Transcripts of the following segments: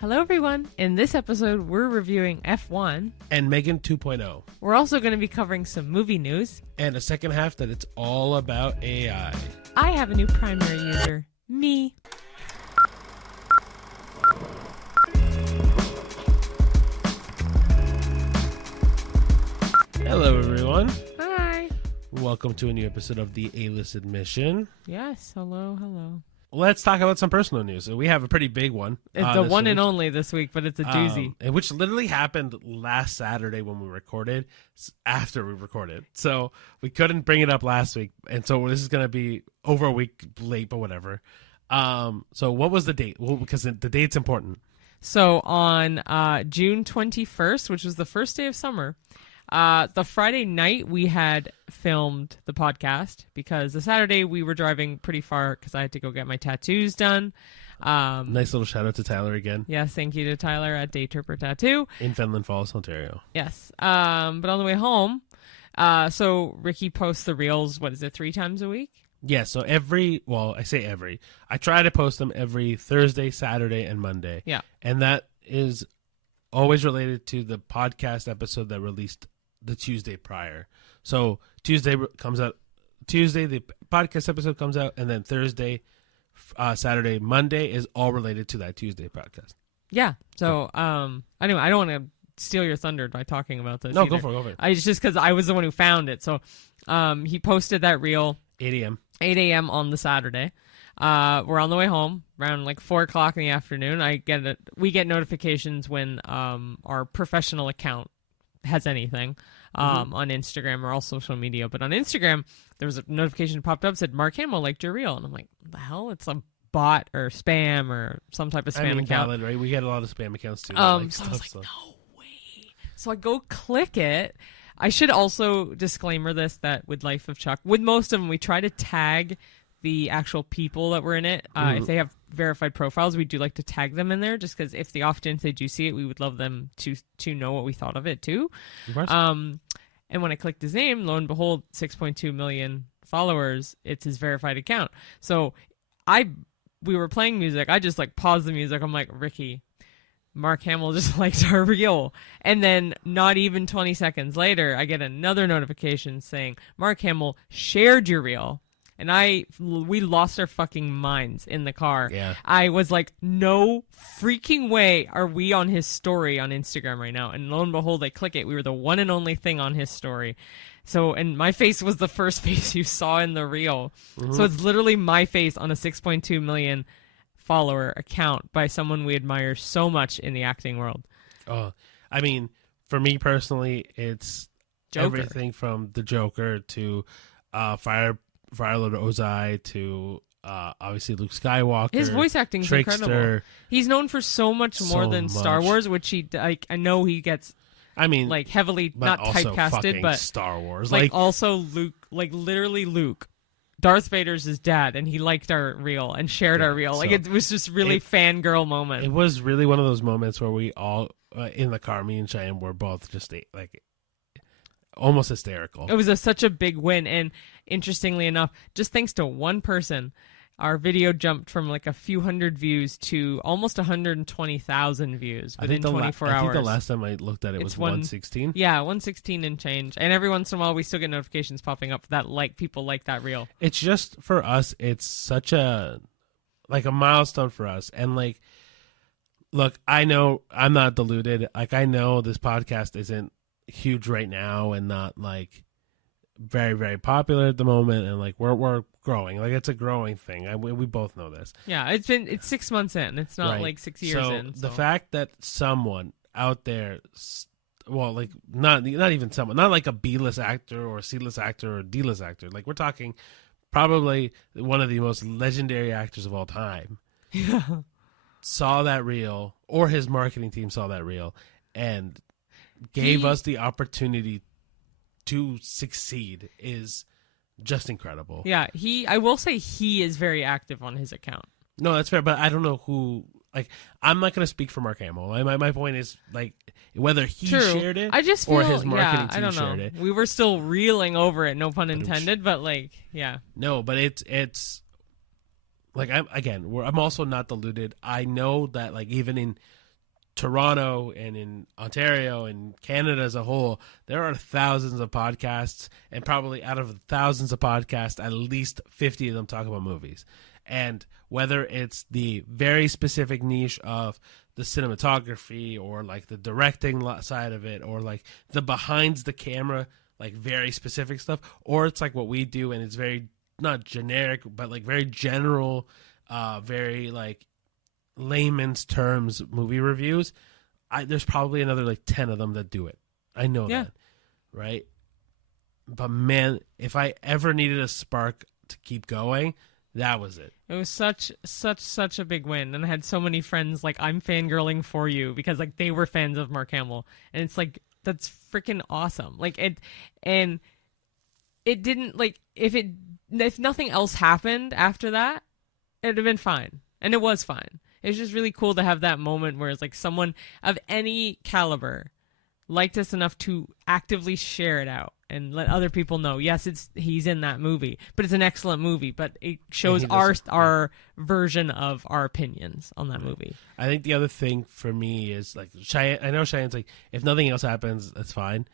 Hello, everyone. In this episode, we're reviewing F1. And Megan 2.0. We're also going to be covering some movie news. And a second half that it's all about AI. I have a new primary user. Me. Hello, everyone. Hi. Welcome to a new episode of the A-List Admission. Yes, hello. Let's talk about some personal news. We have a pretty big one. It's the one and only this week, but it's a doozy. Which literally happened last Saturday when we recorded, after we recorded. So we couldn't bring it up last week. And so this is going to be over a week late, but whatever. So what was the date? Well, because the date's important. So on June 21st, which was the first day of summer, the Friday night we had filmed the podcast because the Saturday we were driving pretty far because I had to go get my tattoos done. Nice little shout out to Tyler again. Yes, thank you to Tyler at Daytripper Tattoo. In Fenland Falls, Ontario. Yes. But on the way home, so Ricky posts the reels, 3 times a week? Yeah, so I try to post them every Thursday, Saturday, and Monday. Yeah. And that is always related to the podcast episode that released the Tuesday prior. So Tuesday comes out, the podcast episode comes out, and then Thursday, Saturday, Monday is all related to that Tuesday podcast. Yeah. So, anyway, I don't want to steal your thunder by talking about this. No, either. go for it. It's just because I was the one who found it. So, he posted that reel 8 a.m. on the Saturday. We're on the way home around like 4 o'clock in the afternoon. We get notifications when our professional account has anything on Instagram or all social media. But on Instagram, there was a notification popped up said Mark Hamill liked your reel, and I'm like, the hell? It's a bot or spam or some type of spam account. Valid, right? We get a lot of spam accounts too. So I was like, no way. So I go click it. I should also disclaimer this that with Life of Chuck, with most of them, we try to tag the actual people that were in it. If they have verified profiles, we do like to tag them in there just because if they do see it, we would love them to know what we thought of it too. And when I clicked his name, lo and behold, 6.2 million followers, it's his verified account. So we were playing music. I just like paused the music. I'm like, Ricky, Mark Hamill just liked our reel. And then not even 20 seconds later, I get another notification saying Mark Hamill shared your reel. And we lost our fucking minds in the car. Yeah. I was like, no freaking way are we on his story on Instagram right now. And lo and behold, I click it. We were the one and only thing on his story. So, and my face was the first face you saw in the reel. So it's literally my face on a 6.2 million follower account by someone we admire so much in the acting world. Oh, I mean, for me personally, it's Joker. Everything from the Joker to Fire Lord Ozai to obviously Luke Skywalker. His voice acting is incredible. He's known for so much more than Star Wars, which I know he gets. I mean, like heavily not typecasted, but Star Wars, like also Luke, like literally Luke. Darth Vader's his dad, and he liked our reel and shared our reel. Like, it was just really fangirl moment. It was really one of those moments where we all, in the car, me and Cheyenne were both just like almost hysterical. It was such a big win, and interestingly enough, just thanks to one person, our video jumped from like a few hundred views to almost 120,000 views within 24 hours. I think the last time I looked at it was 116. Yeah, 116 and change. And every once in a while, we still get notifications popping up that people like that reel. It's just, for us, it's such a milestone for us. And like, look, I know I'm not deluded. Like, I know this podcast isn't huge right now and not like very, very popular at the moment, and like we're growing. Like, it's a growing thing. We both know this. Yeah, it's 6 months in. It's not right. like 6 years in. So the fact that someone out there, well, like not even someone, not like a B-list actor or a C-list actor or a D-list actor. Like, we're talking probably one of the most legendary actors of all time. Yeah. Saw that reel, or his marketing team saw that reel, and gave us the opportunity to succeed is just incredible. Yeah, I will say he is very active on his account. No, that's fair, but I don't know who. Like, I'm not going to speak for Mark Hamill. My point is, like, whether he shared it or his marketing team shared it. We were still reeling over it, no pun intended, but like, yeah. No, but it's like, I'm also not deluded. I know that, like, even in Toronto and in Ontario and Canada as a whole, there are thousands of podcasts, and probably out of the thousands of podcasts, at least 50 of them talk about movies. And whether it's the very specific niche of the cinematography or like the directing side of it, or like the behind the camera, like very specific stuff, or it's like what we do and it's very not generic, but like very general, very like layman's terms movie reviews. There's probably another like 10 of them that do it. I know that, right? But man, if I ever needed a spark to keep going, that was it. It was such a big win, and I had so many friends like, I'm fangirling for you because like they were fans of Mark Hamill, and it's like, that's freaking awesome. Like it didn't, like, if nothing else happened after that, it'd have been fine, and it was fine. It's just really cool to have that moment where it's like someone of any caliber liked us enough to actively share it out and let other people know, yes, he's in that movie, but it's an excellent movie, but it shows our version of our opinions on that movie. I think the other thing for me is like, Cheyenne, I know Cheyenne's like, if nothing else happens, that's fine.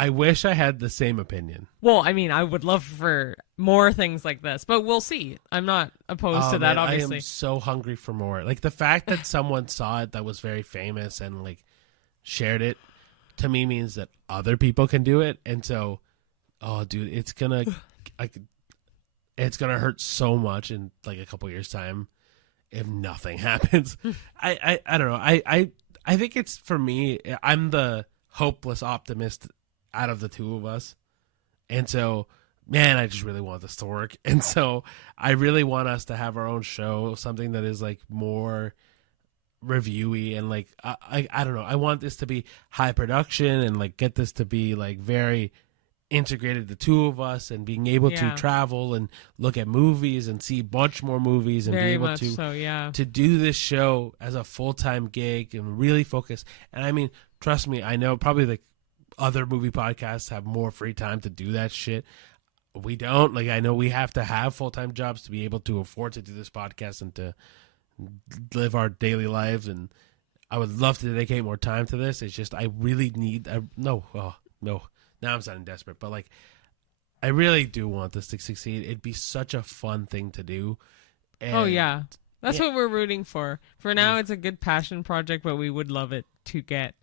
I wish I had the same opinion. Well, I mean, I would love for more things like this, but we'll see. I'm not opposed to that, man, obviously. I am so hungry for more. Like, the fact that someone saw it that was very famous and, like, shared it, to me means that other people can do it. And so, oh, dude, it's gonna hurt so much in, like, a couple years' time if nothing happens. I don't know. I think it's, for me, I'm the hopeless optimist out of the two of us, and so, man, I just really want this to work, and so I really want us to have our own show, something that is like more reviewy, and like I don't know, I want this to be high production and like get this to be like very integrated, the two of us, and being able to travel and look at movies and see a bunch more movies and very be able much to to do this show as a full-time gig and really focus. And I mean, trust me, I know probably like other movie podcasts have more free time to do that shit. We don't. Like, I know we have to have full-time jobs to be able to afford to do this podcast and to live our daily lives, and I would love to dedicate more time to this. It's just, I really need no, now I'm sounding desperate, but like, I really do want this to succeed. It'd be such a fun thing to do. And that's what we're rooting for. For now, it's a good passion project, but we would love it to get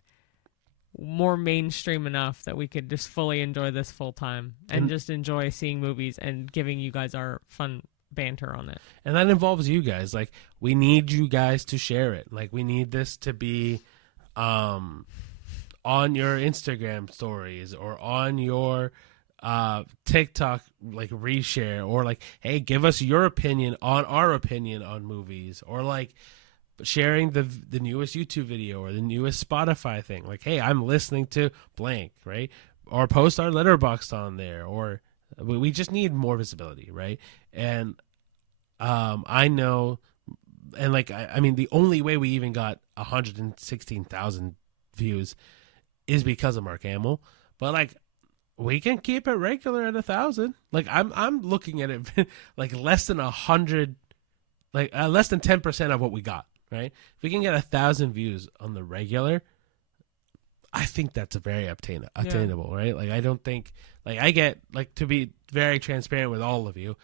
more mainstream enough that we could just fully enjoy this full time and just enjoy seeing movies and giving you guys our fun banter on it. And that involves you guys. Like, we need you guys to share it. Like, we need this to be on your Instagram stories or on your TikTok, like, reshare, or like, hey, give us your opinion on our opinion on movies, or like sharing the newest YouTube video or the newest Spotify thing. Like, hey, I'm listening to blank, right? Or post our letterboxd on there, or we just need more visibility, right? And I know, and like, I mean, the only way we even got 116,000 views is because of Mark Hamill, but like, we can keep it regular at 1,000. Like, I'm looking at it like less than 100, like less than 10% of what we got. Right? If we can get 1,000 views on the regular, I think that's a very obtainable, right? Like, I don't think, like, I get, like, to be very transparent with all of you,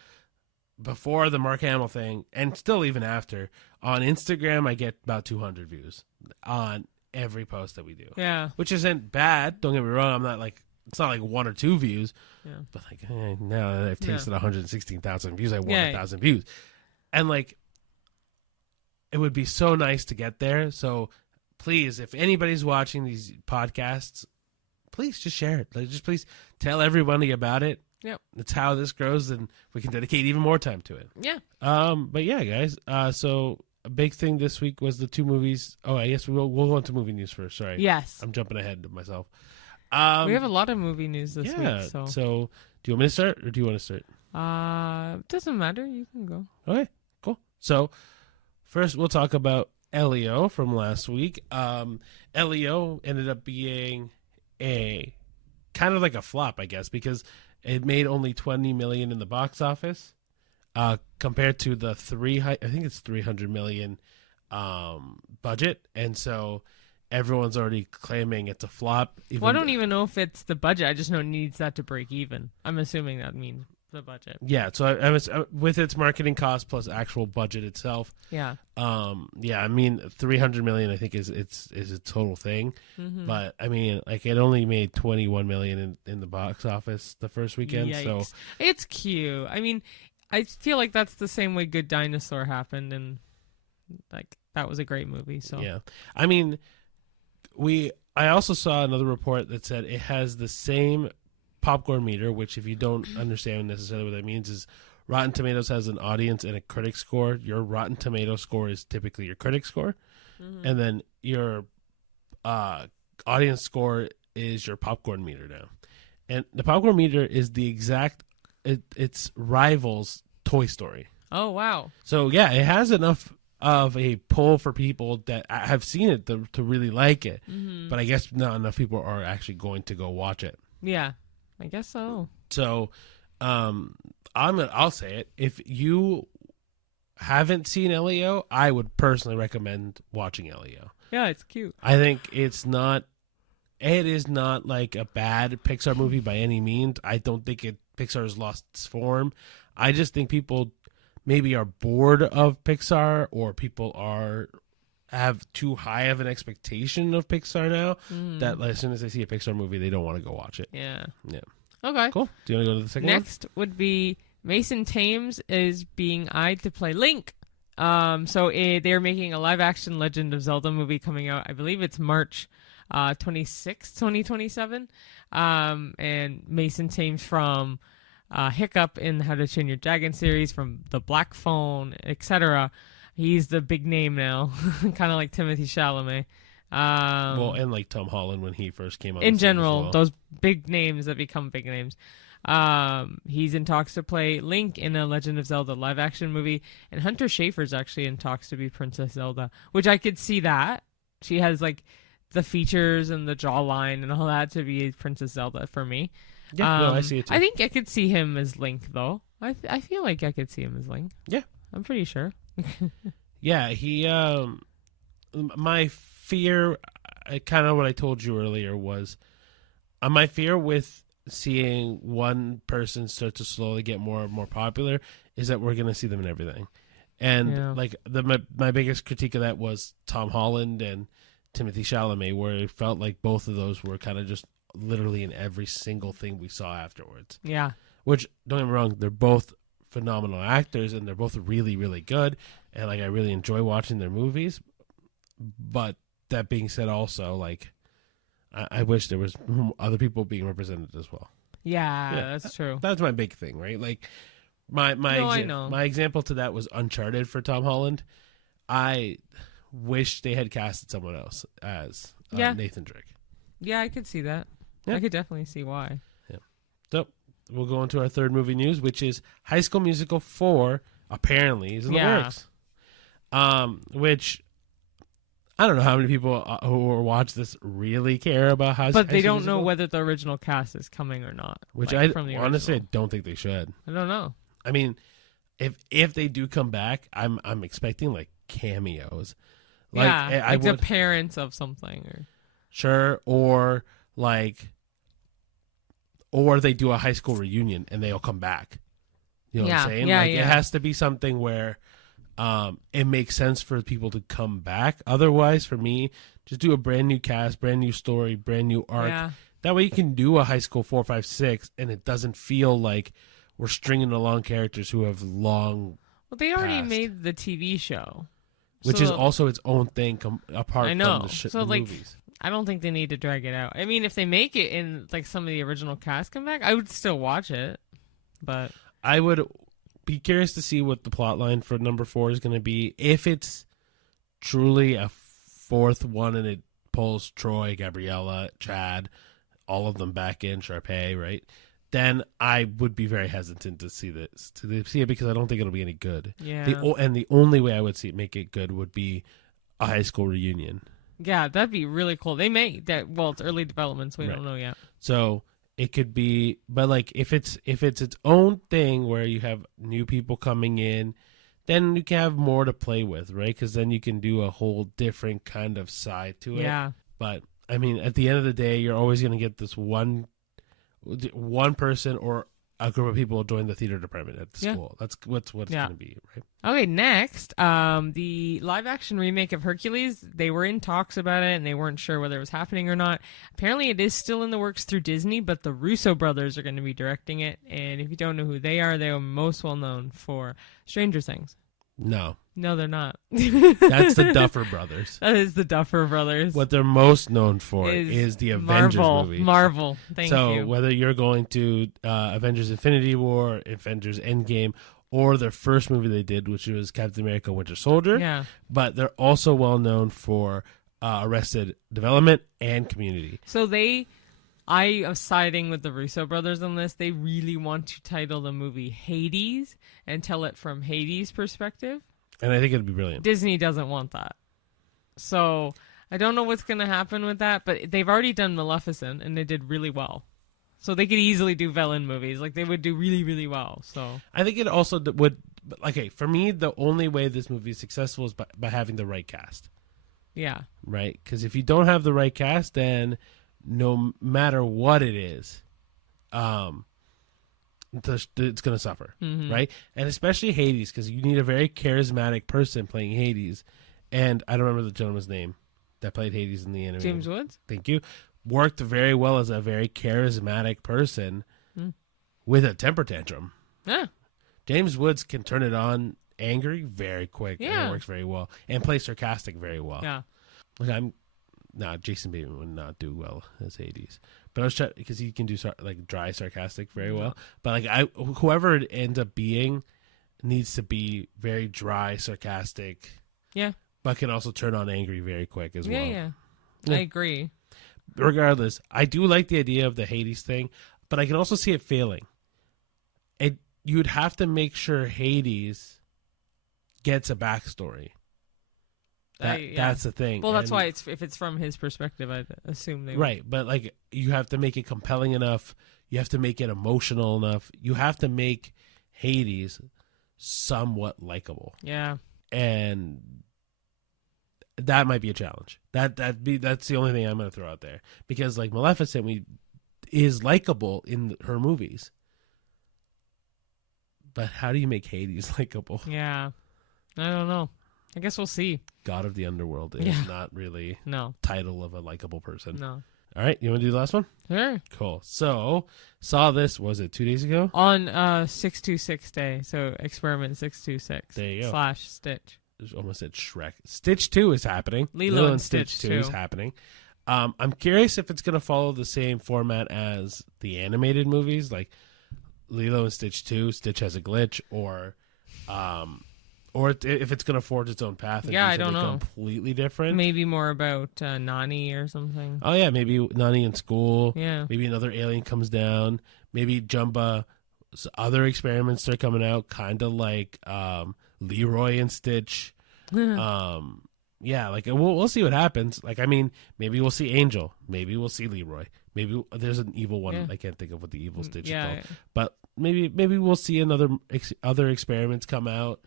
before the Mark Hamill thing, and still even after, on Instagram, I get about 200 views on every post that we do. Yeah. Which isn't bad. Don't get me wrong. I'm not like, it's not like 1 or 2 views. Yeah. But like, now that I've tasted 116,000 views, I want 1,000 views. And like, it would be so nice to get there. So please, if anybody's watching these podcasts, please just share it. Like, just please tell everybody about it. Yep. That's how this grows, and we can dedicate even more time to it. Yeah. But yeah, guys. So a big thing this week was the 2 movies. Oh, I guess we'll go into movie news first. Sorry. Yes. I'm jumping ahead of myself. We have a lot of movie news this week. So do you want me to start, or do you want to start? Doesn't matter. You can go. Okay, cool. So first, we'll talk about Elio from last week. Elio ended up being a kind of like a flop, I guess, because it made only $20 million in the box office, compared to the I think it's $300 million budget, and so everyone's already claiming it's a flop. Well, I don't even know if it's the budget. I just know it needs that to break even. I'm assuming that means the budget. Yeah, so I was with its marketing cost plus actual budget itself. Yeah. Yeah, I mean, $300 million I think is a total thing, Mm-hmm. but I mean, like it only made $21 million in the box office the first weekend. Yikes. So It's cute. I mean, I feel like that's the same way Good Dinosaur happened, and like that was a great movie. So yeah, I mean, I also saw another report that said it has the same popcorn meter, which if you don't understand necessarily what that means is Rotten Tomatoes has an audience and a critic score. Your Rotten Tomato score is typically your critic score, and then your audience score is your popcorn meter now. And the popcorn meter is the exact it's rivals Toy Story. Oh wow. So yeah, it has enough of a pull for people that have seen it to really like it, but I guess not enough people are actually going to go watch it. Yeah, I guess so. So, I'll say it. If you haven't seen Elio, I would personally recommend watching Elio. Yeah, it's cute. I think it is not like a bad Pixar movie by any means. I don't think Pixar has lost its form. I just think people maybe are bored of Pixar, or people have too high of an expectation of Pixar now that as soon as they see a Pixar movie, they don't want to go watch it. Yeah. Yeah. Okay. Cool. Do you want to go to the second one? Next would be Mason Thames is being eyed to play Link. They're making a live-action Legend of Zelda movie coming out. I believe it's March 26th, 2027. And Mason Thames from Hiccup in How to Train Your Dragon series, from The Black Phone, etc. He's the big name now, kind of like Timothée Chalamet. And like Tom Holland when he first came out. In general, those big names that become big names. He's in talks to play Link in a Legend of Zelda live-action movie, and Hunter Schafer's actually in talks to be Princess Zelda, which I could see that. She has like the features and the jawline and all that to be Princess Zelda for me. Yeah, no, I see it too. I think I could see him as Link, though. I feel like I could see him as Link. Yeah. I'm pretty sure. Yeah, he, my fear, kind of what I told you earlier was, my fear with seeing one person start to slowly get more and more popular is that we're going to see them in everything. And like my biggest critique of that was Tom Holland and Timothée Chalamet, where it felt like both of those were kind of just literally in every single thing we saw afterwards. Yeah. Which, don't get me wrong, they're both phenomenal actors and they're both really, really good. And like I really enjoy watching their movies. But that being said, also like I wish there was other people being represented as well. Yeah, that's true. That's my big thing, right? Like my example to that was Uncharted for Tom Holland. I wish they had casted someone else as Nathan Drake. Yeah, I could see that. Yeah. I could definitely see why. Yeah. So we'll go on to our third movie news, which is High School Musical 4 apparently is in the works. Which I don't know how many people who watch this really care about High School Musical. But they don't know whether the original cast is coming or not. Which like, honestly I don't think they should. I don't know. I mean, if they do come back, I'm expecting like cameos. Like, the parents of something. Or... Sure, or they do a high school reunion and they'll come back. You know what I'm saying? Yeah, It has to be something where it makes sense for people to come back. Otherwise, for me, just do a brand new cast, brand new story, brand new arc. Yeah. That way you can do a high school 4, 5, 6 and it doesn't feel like we're stringing along characters who have long Well, they already past. made the TV show. Which is also its own thing apart from the movies. I don't think they need to drag it out. I mean, if they make it in like some of the original cast come back, I would still watch it. But I would be curious to see what the plot line for number 4 is going to be. If it's truly a fourth one and it pulls Troy, Gabriella, Chad, all of them back in, Sharpay, right? Then I would be very hesitant to see this, it because I don't think it'll be any good. Yeah. The only way I would make it good would be a high school reunion. Yeah, that'd be really cool. They may that. Well, it's early development, so we don't know yet. So it could be, but like if it's its own thing where you have new people coming in then you can have more to play with, right? Because then you can do a whole different kind of side to it. Yeah. But I mean, at the end of the day, you're always going to get this one person or a group of people join the theater department at the school. That's what it's going to be, right? Okay, next, the live-action remake of Hercules, they were in talks about it, and they weren't sure whether it was happening or not. Apparently, it is still in the works through Disney, but the Russo Brothers are going to be directing it, and if you don't know who they are most well known for Stranger Things. No, they're not. That's the Duffer Brothers. That is the Duffer Brothers. What they're most known for is the Avengers movie. Marvel, thank you. So whether you're going to Avengers Infinity War, Avengers Endgame, or their first movie they did, which was Captain America Winter Soldier, but they're also well known for Arrested Development and Community. So I am siding with the Russo brothers on this. They really want to title the movie Hades and tell it from Hades' perspective. And I think it'd be brilliant. Disney doesn't want that. So I don't know what's going to happen with that, but they've already done Maleficent, and they did really well. So they could easily do villain movies. Like, they would do really, really well. So I think it also would... Okay, for me, the only way this movie is successful is by having the right cast. Yeah. Right? Because if you don't have the right cast, then no matter what it is, it's going to suffer, right? And especially Hades, because you need a very charismatic person playing Hades. And I don't remember the gentleman's name that played Hades in the anime. James Woods? Thank you. Worked very well as a very charismatic person with a temper tantrum. Yeah. James Woods can turn it on angry very quick. Yeah. And it works very well. And play sarcastic very well. Yeah. Like Jason Bateman would not do well as Hades. But I was trying, because he can do dry sarcastic very well. But whoever it ends up being needs to be very dry, sarcastic. Yeah. But can also turn on angry very quick as well. Yeah. I agree. Regardless, I do like the idea of the Hades thing, but I can also see it failing. You'd have to make sure Hades gets a backstory. That's the thing. Well, that's why if it's from his perspective, I'd assume they would. Right, but you have to make it compelling enough. You have to make it emotional enough. You have to make Hades somewhat likable. Yeah. And that might be a challenge. That's the only thing I'm going to throw out there, because Maleficent is likable in her movies. But how do you make Hades likable? Yeah. I don't know. I guess we'll see. God of the Underworld is not really title of a likable person. No. All right, you want to do the last one? Sure. Cool. So, saw this, was it 2 days ago? On 626 day, so experiment 626. There you go. /Stitch. I almost said Shrek. Stitch 2 is happening. Lilo and Stitch 2 is happening. I'm curious if it's going to follow the same format as the animated movies, like Lilo and Stitch 2, Stitch has a glitch, or if it's going to forge its own path and do I something don't know. completely different. Maybe more about Nani or something. Oh, yeah, maybe Nani in school. Yeah. Maybe another alien comes down. Maybe Jumba's other experiments start coming out, kind of like Leroy and Stitch. Yeah, we'll see what happens. Maybe we'll see Angel. Maybe we'll see Leroy. Maybe there's an evil one. Yeah. I can't think of what the evil Stitch is Yeah. called. But maybe we'll see other experiments come out.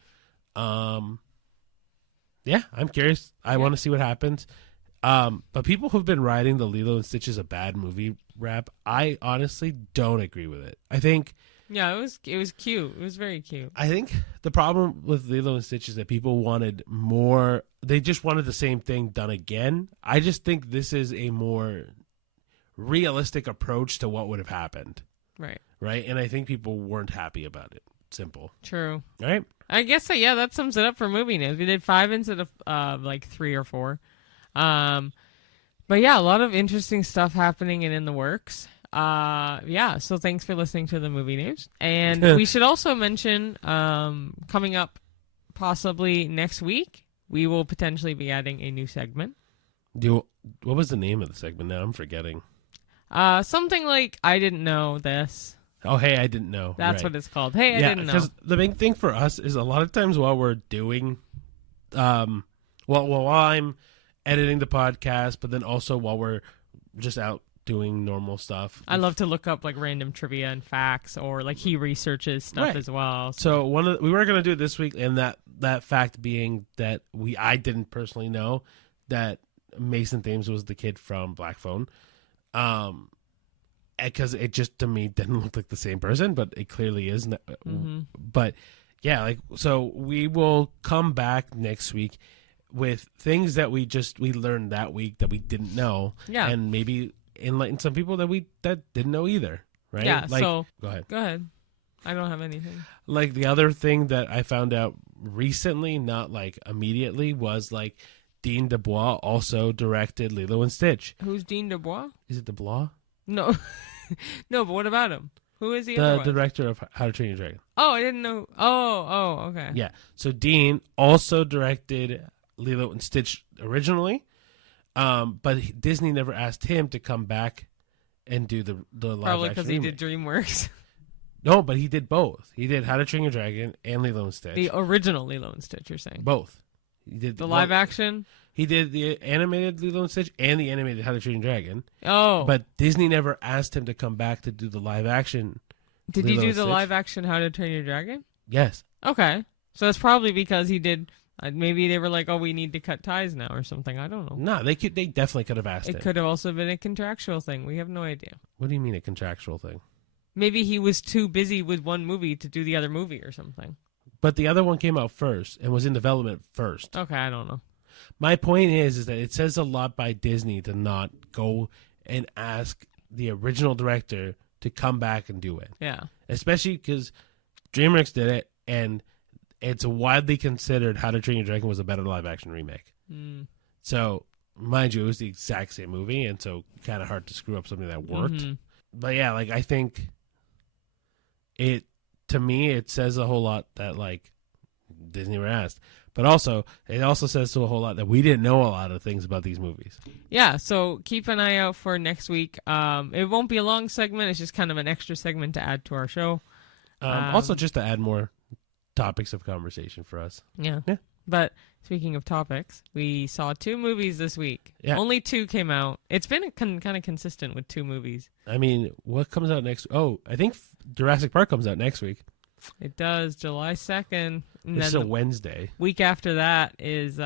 Yeah, I'm curious. I want to see what happens. But people who've been riding the Lilo and Stitch is a bad movie rap, I honestly don't agree with it. I think... Yeah, it was cute. It was very cute. I think the problem with Lilo and Stitch is that people wanted more. They just wanted the same thing done again. I just think this is a more realistic approach to what would have happened. Right. Right? And I think people weren't happy about it. Simple. True. All right? I guess that sums it up for movie news. We did 5 instead of 3 or 4. But yeah, a lot of interesting stuff happening and in the works. So thanks for listening to the movie news. And we should also mention, coming up possibly next week, we will potentially be adding a new segment. What was the name of the segment now? I'm forgetting. Something like, I didn't know this. Oh, hey, I didn't know. That's what it's called. Hey, I didn't know. Because the big thing for us is a lot of times while we're doing, while I'm editing the podcast, but then also while we're just out doing normal stuff. I love to look up like random trivia and facts, or like he researches stuff Right. as well. So we were going to do it this week, and that fact being that I didn't personally know that Mason Thames was the kid from Black Phone, because it just to me didn't look like the same person, but it clearly is. But yeah, like, so we will come back next week with things that we learned that week that we didn't know, and maybe enlighten some people that didn't know either, right? Yeah. Like, So go ahead. I don't have anything. Like, the other thing that I found out recently, not like immediately, was like Dean DeBois also directed Lilo and Stitch. Who's Dean DeBois? Is it DeBois? No, no. But what about him? Who is he? The director of How to Train Your Dragon. Oh, I didn't know. Oh, okay. Yeah. So Dean also directed Lilo and Stitch originally, but Disney never asked him to come back and do the live Probably action because he remake. did DreamWorks. No, but he did both. He did How to Train Your Dragon and Lilo and Stitch. The original Lilo and Stitch, you're saying? Both. He did The live action? He did the animated Lilo and Stitch and the animated How to Train Your Dragon. Oh. But Disney never asked him to come back to do the live action. Did Lilo he do and the Stitch. live action How to Train Your Dragon? Yes. Okay. So that's probably because he did. Maybe they were like, oh, we need to cut ties now or something. I don't know. No, they definitely could have asked It him. could have also been a contractual thing. We have no idea. What do you mean a contractual thing? Maybe he was too busy with one movie to do the other movie or something. But the other one came out first and was in development first. Okay, I don't know. My point is that it says a lot by Disney to not go and ask the original director to come back and do it. Yeah. Especially because DreamWorks did it, and it's widely considered How to Train Your Dragon was a better live-action remake. Mm. So, mind you, it was the exact same movie, and so kind of hard to screw up something that worked. Mm-hmm. But yeah, like, I think to me, it says a whole lot that, like, Disney were asked. But also, it also says to a whole lot that we didn't know a lot of things about these movies. Yeah, so keep an eye out for next week. It won't be a long segment. It's just kind of an extra segment to add to our show. Also, just to add more topics of conversation for us. Yeah. Yeah. But speaking of topics, we saw 2 movies this week. Yeah. Only 2 came out. It's been kind of consistent with 2 movies. I mean, what comes out next? Oh, I think Jurassic Park comes out next week. It does, July 2nd. And This is then a the Wednesday. week after that is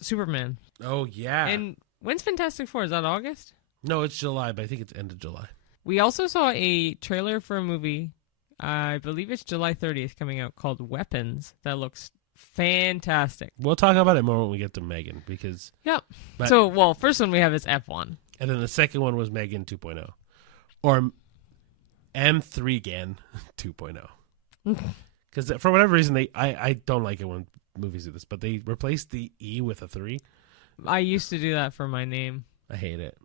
Superman. Oh, yeah. And when's Fantastic Four? Is that August? No, it's July, but I think it's end of July. We also saw a trailer for a movie. I believe it's July 30th coming out called Weapons. That looks fantastic. We'll talk about it more when we get to Megan, because... Yep. But- So, well, first one we have is F1. And then the second one was Megan 2.0. Or M3 GAN 2.0. Because for whatever reason, I don't like it when movies do this, but they replaced the E with a 3. I used to do that for my name. I hate it.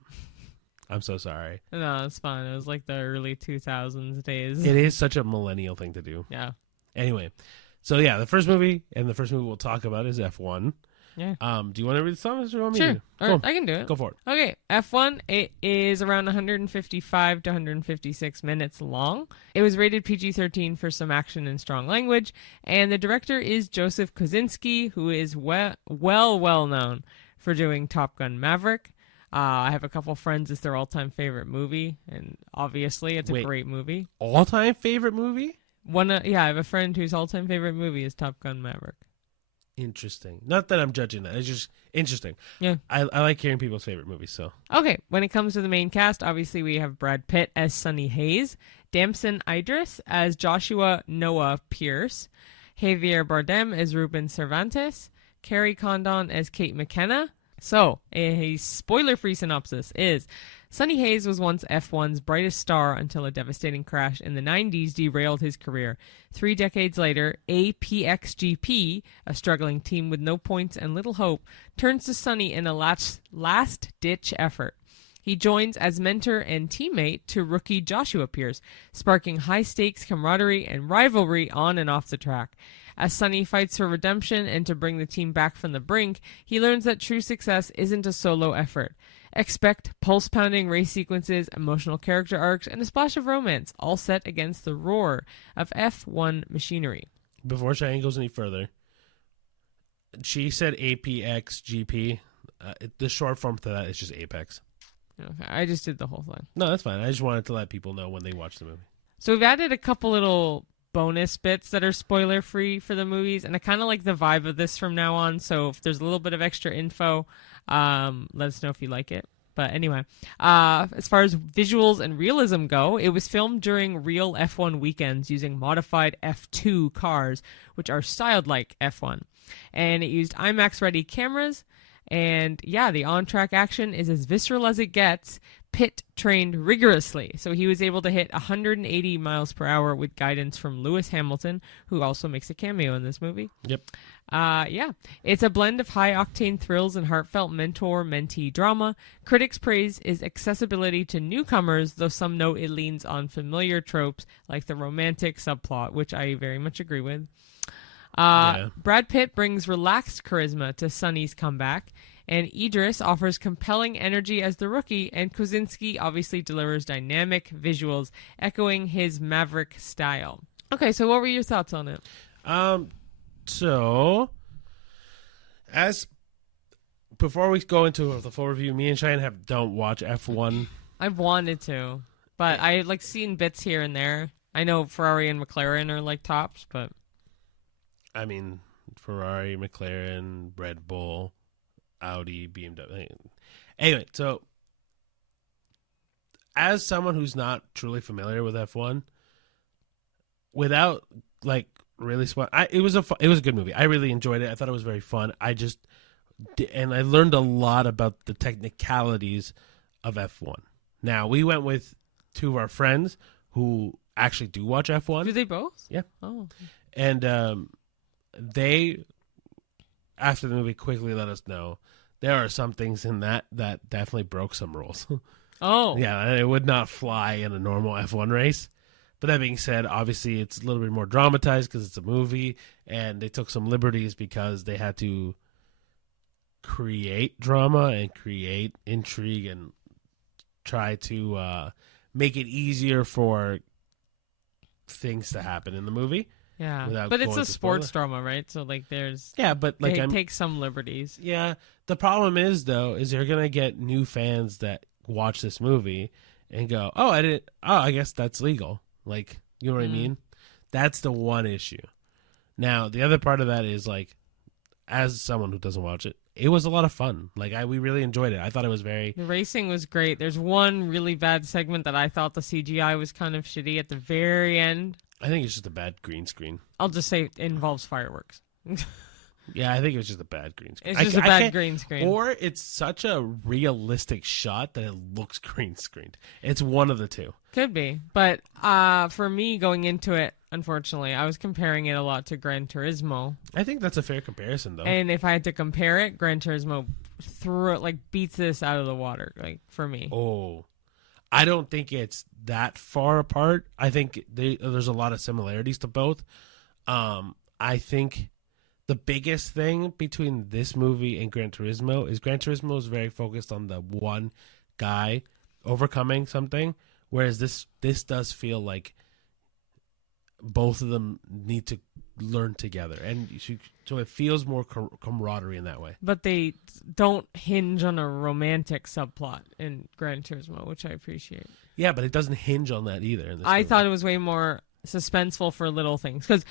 I'm so sorry. No, it's fine. It was like the early 2000s days. It is such a millennial thing to do. Yeah. Anyway, so yeah, the first movie we'll talk about is F1. Yeah. Do you want to read the songs or do you want me Sure. to? All right, I can do it. Go for it. Okay, F1, it is around 155 to 156 minutes long. It was rated PG-13 for some action and strong language, and the director is Joseph Kosinski, who is well known for doing Top Gun Maverick. I have a couple friends, it's their all-time favorite movie, and obviously it's a great movie. All-time favorite movie? I have a friend whose all-time favorite movie is Top Gun Maverick. Interesting. Not that I'm judging that. It's just interesting. Yeah. I like hearing people's favorite movies, so. Okay, when it comes to the main cast, obviously we have Brad Pitt as Sonny Hayes, Damson Idris as Joshua Noah Pierce, Javier Bardem as Ruben Cervantes, Carrie Condon as Kate McKenna. So, a spoiler-free synopsis is, Sonny Hayes was once F1's brightest star until a devastating crash in the 90s derailed his career. 3 decades later, APXGP, a struggling team with no points and little hope, turns to Sonny in a last-ditch effort. He joins as mentor and teammate to rookie Joshua Pierce, sparking high-stakes camaraderie and rivalry on and off the track. As Sonny fights for redemption and to bring the team back from the brink, he learns that true success isn't a solo effort. Expect pulse-pounding race sequences, emotional character arcs, and a splash of romance, all set against the roar of F1 machinery. Before Cheyenne goes any further, she said APXGP. The short form to that is just Apex. Okay, I just did the whole thing. No, that's fine. I just wanted to let people know when they watch the movie. So we've added a couple little bonus bits that are spoiler free for the movies, and I kind of like the vibe of this from now on. So if there's a little bit of extra info, let us know if you like it. But anyway, as far as visuals and realism go, it was filmed during real F1 weekends using modified F2 cars, which are styled like F1. And it used IMAX-ready cameras. And yeah, the on-track action is as visceral as it gets. Pitt trained rigorously, so he was able to hit 180 miles per hour with guidance from Lewis Hamilton, who also makes a cameo in this movie. Yep. Yeah, it's a blend of high-octane thrills and heartfelt mentor-mentee drama. Critics' praise is accessibility to newcomers, though some note it leans on familiar tropes like the romantic subplot, which I very much agree with. Brad Pitt brings relaxed charisma to Sonny's comeback, and Idris offers compelling energy as the rookie, and Kosinski obviously delivers dynamic visuals, echoing his maverick style. Okay, so what were your thoughts on it? So, before we go into the full review, me and Cheyenne don't watch F1. I've wanted to, but I like seeing bits here and there. I know Ferrari and McLaren are like tops, but I mean, Ferrari, McLaren, Red Bull, Audi, BMW. Anyway, so as someone who's not truly familiar with F1, without like really it was a good movie. I really enjoyed it. I thought it was very fun. I learned a lot about the technicalities of F1. Now, we went with two of our friends who actually do watch F1. Do they both? Yeah. Oh. And they, after the movie, quickly let us know there are some things in that definitely broke some rules. Oh. Yeah, it would not fly in a normal F1 race. But that being said, obviously it's a little bit more dramatized because it's a movie, and they took some liberties because they had to create drama and create intrigue and try to make it easier for things to happen in the movie. Yeah, but it's a sports drama, right? So like, but like they take some liberties. Yeah, the problem is though, is you're gonna get new fans that watch this movie and go, "Oh, I guess that's legal." Like, you know what I mean? That's the one issue. Now, the other part of that is like, as someone who doesn't watch it, it was a lot of fun. Like, we really enjoyed it. I thought it was The racing was great. There's one really bad segment that I thought the CGI was kind of shitty at the very end. I think it's just a bad green screen. I'll just say it involves fireworks. Yeah, I think it was just a bad green screen. It's just a bad green screen. Or it's such a realistic shot that it looks green screened. It's one of the two. Could be. But for me, going into it, unfortunately, I was comparing it a lot to Gran Turismo. I think that's a fair comparison, though. And if I had to compare it, Gran Turismo beats this out of the water, like, for me. Oh, I don't think it's that far apart. I think there's a lot of similarities to both. I think the biggest thing between this movie and Gran Turismo is very focused on the one guy overcoming something, whereas this does feel like both of them need to learn together, and so it feels more camaraderie in that way. But they don't hinge on a romantic subplot in Gran Turismo, which I appreciate. Yeah, but it doesn't hinge on that either. In this movie. Thought it was way more suspenseful for little things, because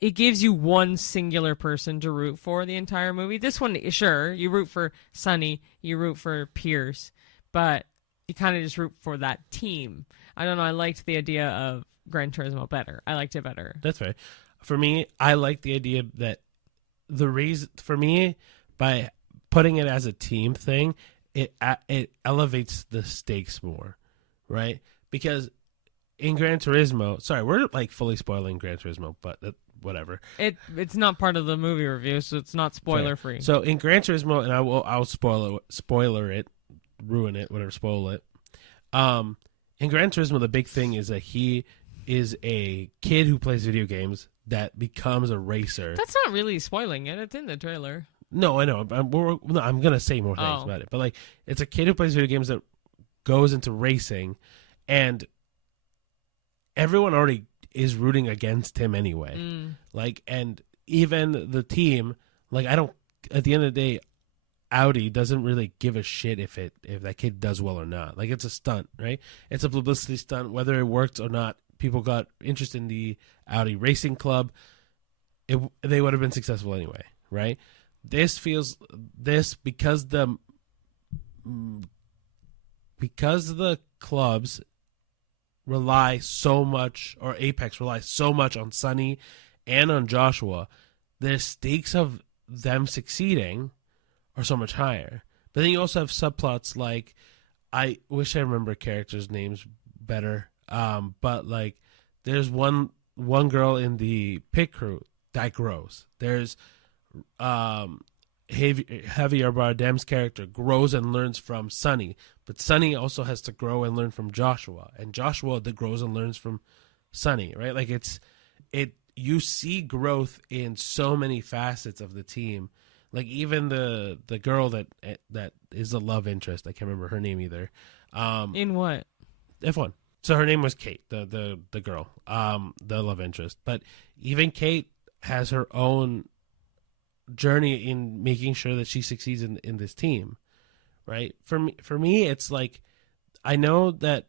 it gives you one singular person to root for the entire movie. This one, sure, you root for Sonny, you root for Pierce, but you kind of just root for that team. I don't know, I liked the idea of Gran Turismo better. I liked it better. That's fair. For me, I like the idea that by putting it as a team thing, it elevates the stakes more, right? Because in Gran Turismo, sorry, we're like fully spoiling Gran Turismo, but whatever. It's not part of the movie review, so it's not spoiler free. So in Gran Turismo, and I'll spoiler it, ruin it, whatever, spoil it. In Gran Turismo, the big thing is that he is a kid who plays video games that becomes a racer. That's not really spoiling it. It's in the trailer. No, I know. I'm going to say more things about it. But like, it's a kid who plays video games that goes into racing, and everyone already is rooting against him anyway. Like, and even the team, like, at the end of the day, Audi doesn't really give a shit if that kid does well or not. Like, it's a stunt, right? It's a publicity stunt. Whether it works or not, people got interested in the Audi racing club. They would have been successful anyway, right? This because the clubs rely so much, or Apex relies so much on Sunny and on Joshua, the stakes of them succeeding are so much higher. But then you also have subplots like, I wish I remember characters' names better, but like there's one girl in the pit crew that grows. There's Javier Bardem's character grows and learns from Sunny, but Sunny also has to grow and learn from Joshua, and Joshua that grows and learns from Sunny, right? Like you see growth in so many facets of the team. Like even the girl that is a love interest, I can't remember her name either. In what? F1. So her name was Kate, the girl, the love interest. But even Kate has her own journey in making sure that she succeeds in this team, right? For me, it's like, I know that,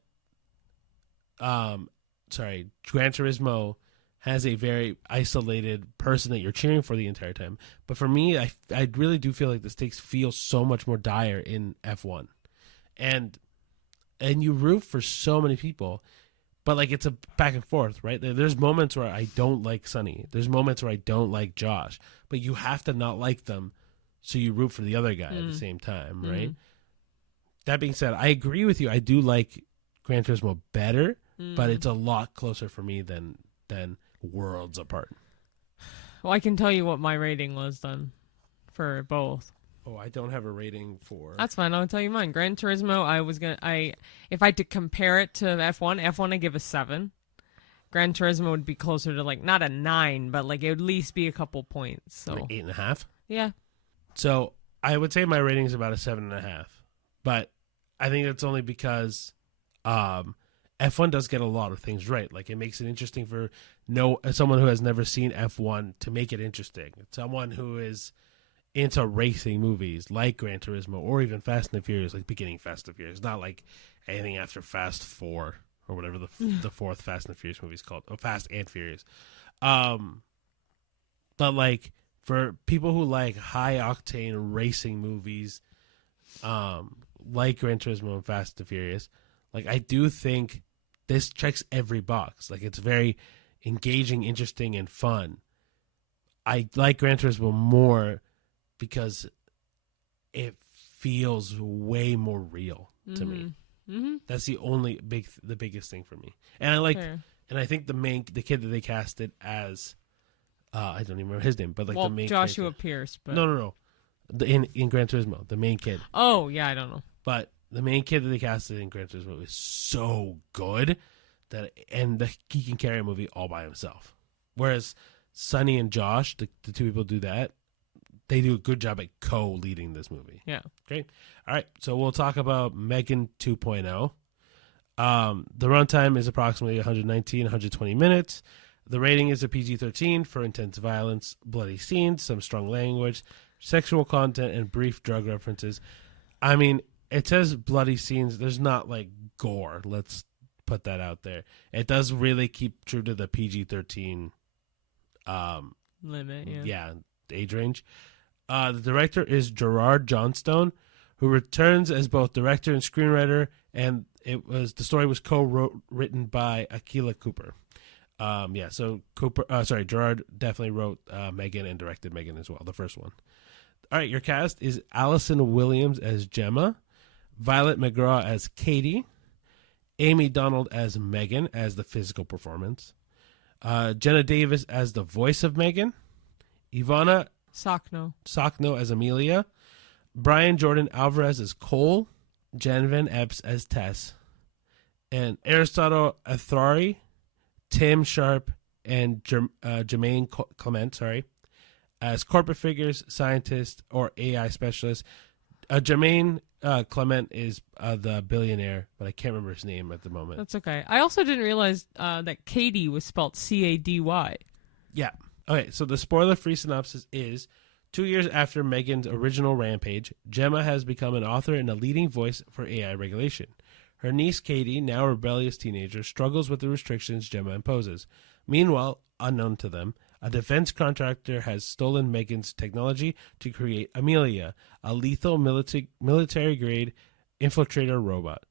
Gran Turismo has a very isolated person that you're cheering for the entire time. But for me, I really do feel like the stakes feel so much more dire in F1. And you root for so many people, but like it's a back and forth, right? There's moments where I don't like Sunny. There's moments where I don't like Josh, but you have to not like them so you root for the other guy at the same time, right? That being said, I agree with you. I do like Gran Turismo better, but it's a lot closer for me than worlds apart. Well, I can tell you what my rating was then for both. Oh, I don't have a rating for. That's fine. I'll tell you mine. Gran Turismo, if I had to compare it to F1 I give a 7. Gran Turismo would be closer to like not a 9, but like it would at least be a couple points. So like 8.5. Yeah. So I would say my rating is about a 7.5, but I think that's only because F1 does get a lot of things right. Like it makes it interesting for someone who has never seen F1 to make it interesting. Someone who is into racing movies like Gran Turismo or even Fast and the Furious, like beginning Fast and Furious, not like anything after Fast 4 or whatever the fourth Fast and the Furious movie is called, or Fast and Furious. But like for people who like high octane racing movies, like Gran Turismo and Fast and Furious, like I do think this checks every box. Like it's very engaging, interesting, and fun. I like Gran Turismo more because it feels way more real to me. Mm-hmm. That's the biggest thing for me. And I like, and I think the kid that they casted as, I don't even remember his name, but like the main Joshua character. Pierce. But... No. In Gran Turismo, the main kid. Oh yeah, I don't know. But the main kid that they casted in Gran Turismo is so good he can carry a movie all by himself. Whereas Sunny and Josh, the two people do that, they do a good job at co-leading this movie. Yeah. Great. All right, so we'll talk about Megan 2.0. The runtime is approximately 119, 120 minutes. The rating is a PG-13 for intense violence, bloody scenes, some strong language, sexual content, and brief drug references. I mean, it says bloody scenes. There's not, like, gore. Let's put that out there. It does really keep true to the PG-13 limit, yeah, age range. The director is Gerard Johnstone, who returns as both director and screenwriter, and the story was co-written by Akilah Cooper. So Gerard definitely wrote Megan and directed Megan as well, the first one. All right, your cast is Allison Williams as Gemma, Violet McGraw as Katie, Amy Donald as Megan as the physical performance, Jenna Davis as the voice of Megan, Ivana Sockno as Amelia, Brian Jordan Alvarez as Cole, Jen Van Epps as Tess, and Aristotle Athrari, Tim Sharp, and Jermaine Clement, as corporate figures, scientists, or AI specialists. Jermaine Clement is the billionaire, but I can't remember his name at the moment. That's okay. I also didn't realize that Katie was spelled Cady. Yeah. Okay, so the spoiler-free synopsis is 2 years after Megan's original rampage, Gemma has become an author and a leading voice for AI regulation. Her niece Katie, now a rebellious teenager, struggles with the restrictions Gemma imposes. Meanwhile, unknown to them, a defense contractor has stolen Megan's technology to create Amelia, a lethal military-grade infiltrator robot.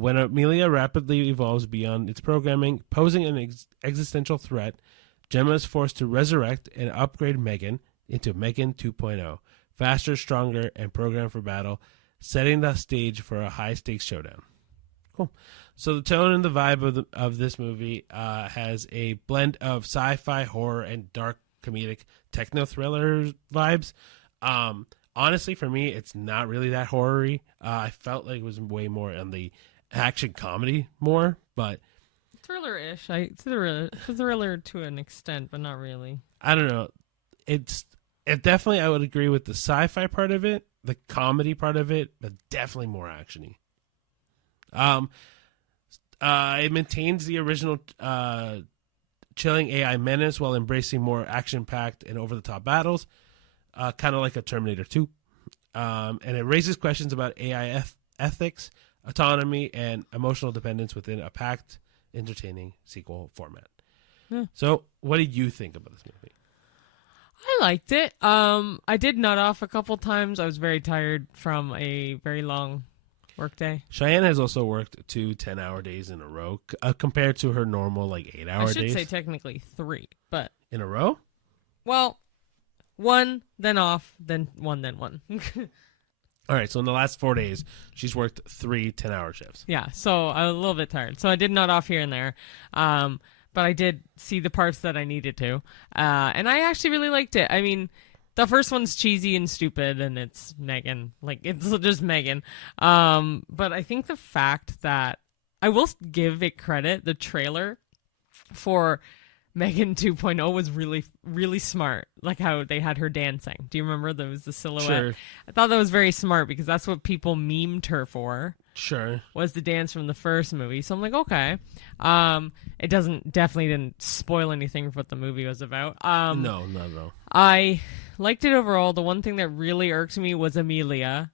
When Amelia rapidly evolves beyond its programming, posing an existential threat, Gemma is forced to resurrect and upgrade Megan into Megan 2.0, faster, stronger, and programmed for battle, setting the stage for a high-stakes showdown. Cool. So the tone and the vibe of this movie has a blend of sci-fi, horror, and dark comedic techno-thriller vibes. Honestly, for me, it's not really that horror-y. I felt like it was way more on the action comedy more, but... Thriller-ish. Thriller to an extent, but not really. I don't know. It definitely, I would agree with the sci-fi part of it, the comedy part of it, but definitely more action-y. It maintains the original chilling AI menace while embracing more action-packed and over-the-top battles, kind of like a Terminator 2. And it raises questions about AI ethics, autonomy, and emotional dependence within a packed, entertaining sequel format. Yeah. So, what did you think about this movie? I liked it. I did nod off a couple times. I was very tired from a very long workday. Cheyenne has also worked 2 10-hour days in a row compared to her normal 8-hour days. I should say technically 3, but... In a row? Well, 1, then off, then 1, then 1. All right, so in the last 4 days, she's worked 3 10-hour shifts. Yeah, so I'm a little bit tired. So I did nod off here and there. But I did see the parts that I needed to. And I actually really liked it. I mean, the first one's cheesy and stupid, and it's Megan. It's just Megan. But I think the fact that I will give it credit, the trailer for Megan 2.0 was really, really smart. Like how they had her dancing. Do you remember? There was the silhouette. Sure. I thought that was very smart because that's what people memed her for. Sure. Was the dance from the first movie. So I'm like, okay. It definitely didn't spoil anything for what the movie was about. No, not at all. I liked it overall. The one thing that really irked me was Amelia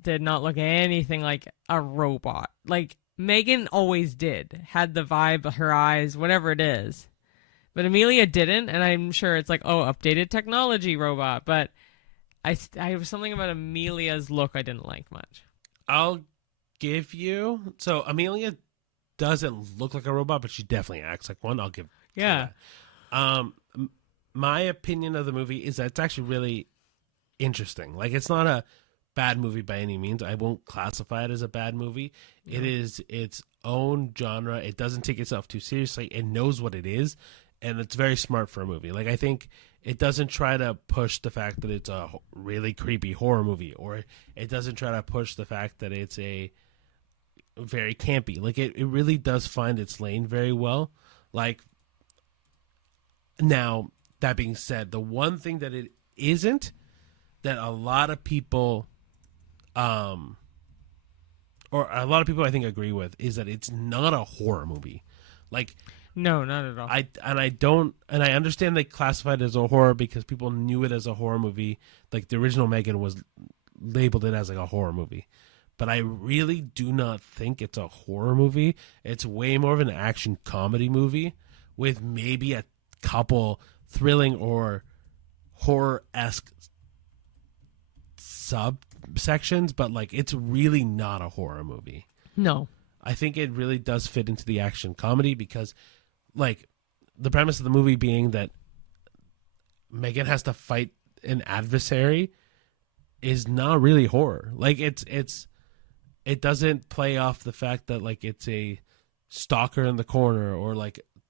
did not look anything like a robot. Like Megan always did. Had the vibe, her eyes, whatever it is. But Amelia didn't, and I'm sure it's like, oh, updated technology robot. But I was something about Amelia's look I didn't like much. I'll give you... So, Amelia doesn't look like a robot, but she definitely acts like one. I'll give Yeah. that. My opinion of the movie is that it's actually really interesting. It's not a bad movie by any means. I won't classify it as a bad movie. No. It is its own genre. It doesn't take itself too seriously. It knows what it is. And it's very smart for a movie. I think it doesn't try to push the fact that it's a really creepy horror movie, or it doesn't try to push the fact that it's a very campy. It really does find its lane very well. Now, that being said, the one thing that it isn't, that a lot of people, or a lot of people I think agree with, is that it's not a horror movie. No, not at all. I understand they classified it as a horror because people knew it as a horror movie. The original Megan was labeled it as a horror movie. But I really do not think it's a horror movie. It's way more of an action comedy movie with maybe a couple thrilling or horror-esque subsections, but it's really not a horror movie. No. I think it really does fit into the action comedy because the premise of the movie being that Megan has to fight an adversary is not really horror. It doesn't play off the fact that it's a stalker in the corner or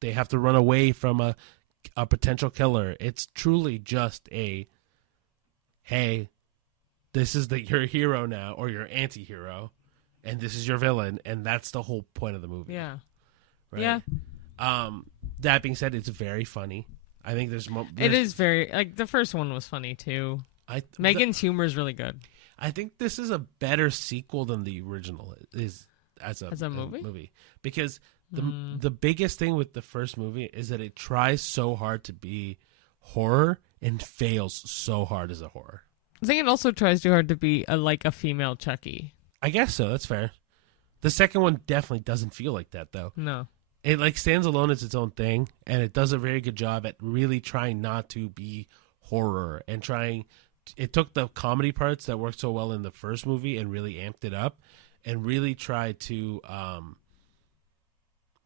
they have to run away from a potential killer. It's truly just a, hey, this is your hero now or your anti-hero, and this is your villain, and that's the whole point of the movie. Yeah. Right? Yeah. That being said, it's very funny. I think there's it is very the first one was funny too. Megan's humor is really good. I think this is a better sequel than the original is as a movie because the biggest thing with the first movie is that it tries so hard to be horror and fails so hard as a horror. I think it also tries too hard to be like a female Chucky. I guess so. That's fair. The second one definitely doesn't feel like that, though. No. It like stands alone as its own thing, and it does a very good job at really trying not to be horror and trying. It took the comedy parts that worked so well in the first movie and really amped it up, and really tried to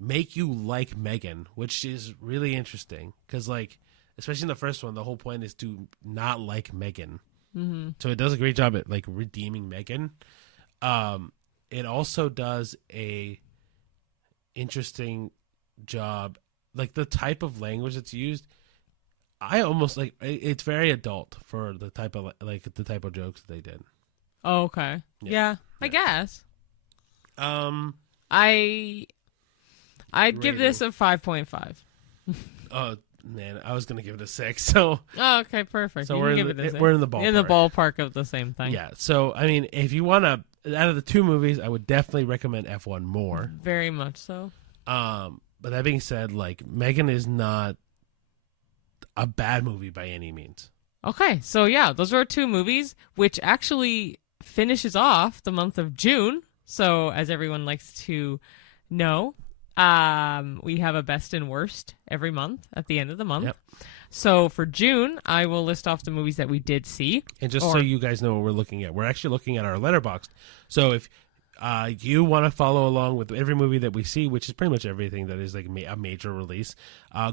make you like Megan, which is really interesting because, like, especially in the first one, the whole point is to not like Megan. Mm-hmm. So it does a great job at like redeeming Megan. It also does a interesting job, like the type of language that's used. I almost like it's very adult for the type of jokes that they did. Oh, okay. Yeah, I guess. I'd give this a 5.5. Oh man, I was gonna give it a 6. So oh, okay, perfect. So we're in the ballpark. In the ballpark of the same thing. Yeah. So I mean, if you want to, out of the two movies, I would definitely recommend F1 more. Very much so. But that being said, like Megan is not a bad movie by any means. Okay, so yeah, those are our two movies, which actually finishes off the month of June. So as everyone likes to know, we have a best and worst every month at the end of the month. Yep. So for June, I will list off the movies that we did see. And just so you guys know what we're looking at, we're actually looking at our Letterboxd. So if you want to follow along with every movie that we see, which is pretty much everything that is like a major release,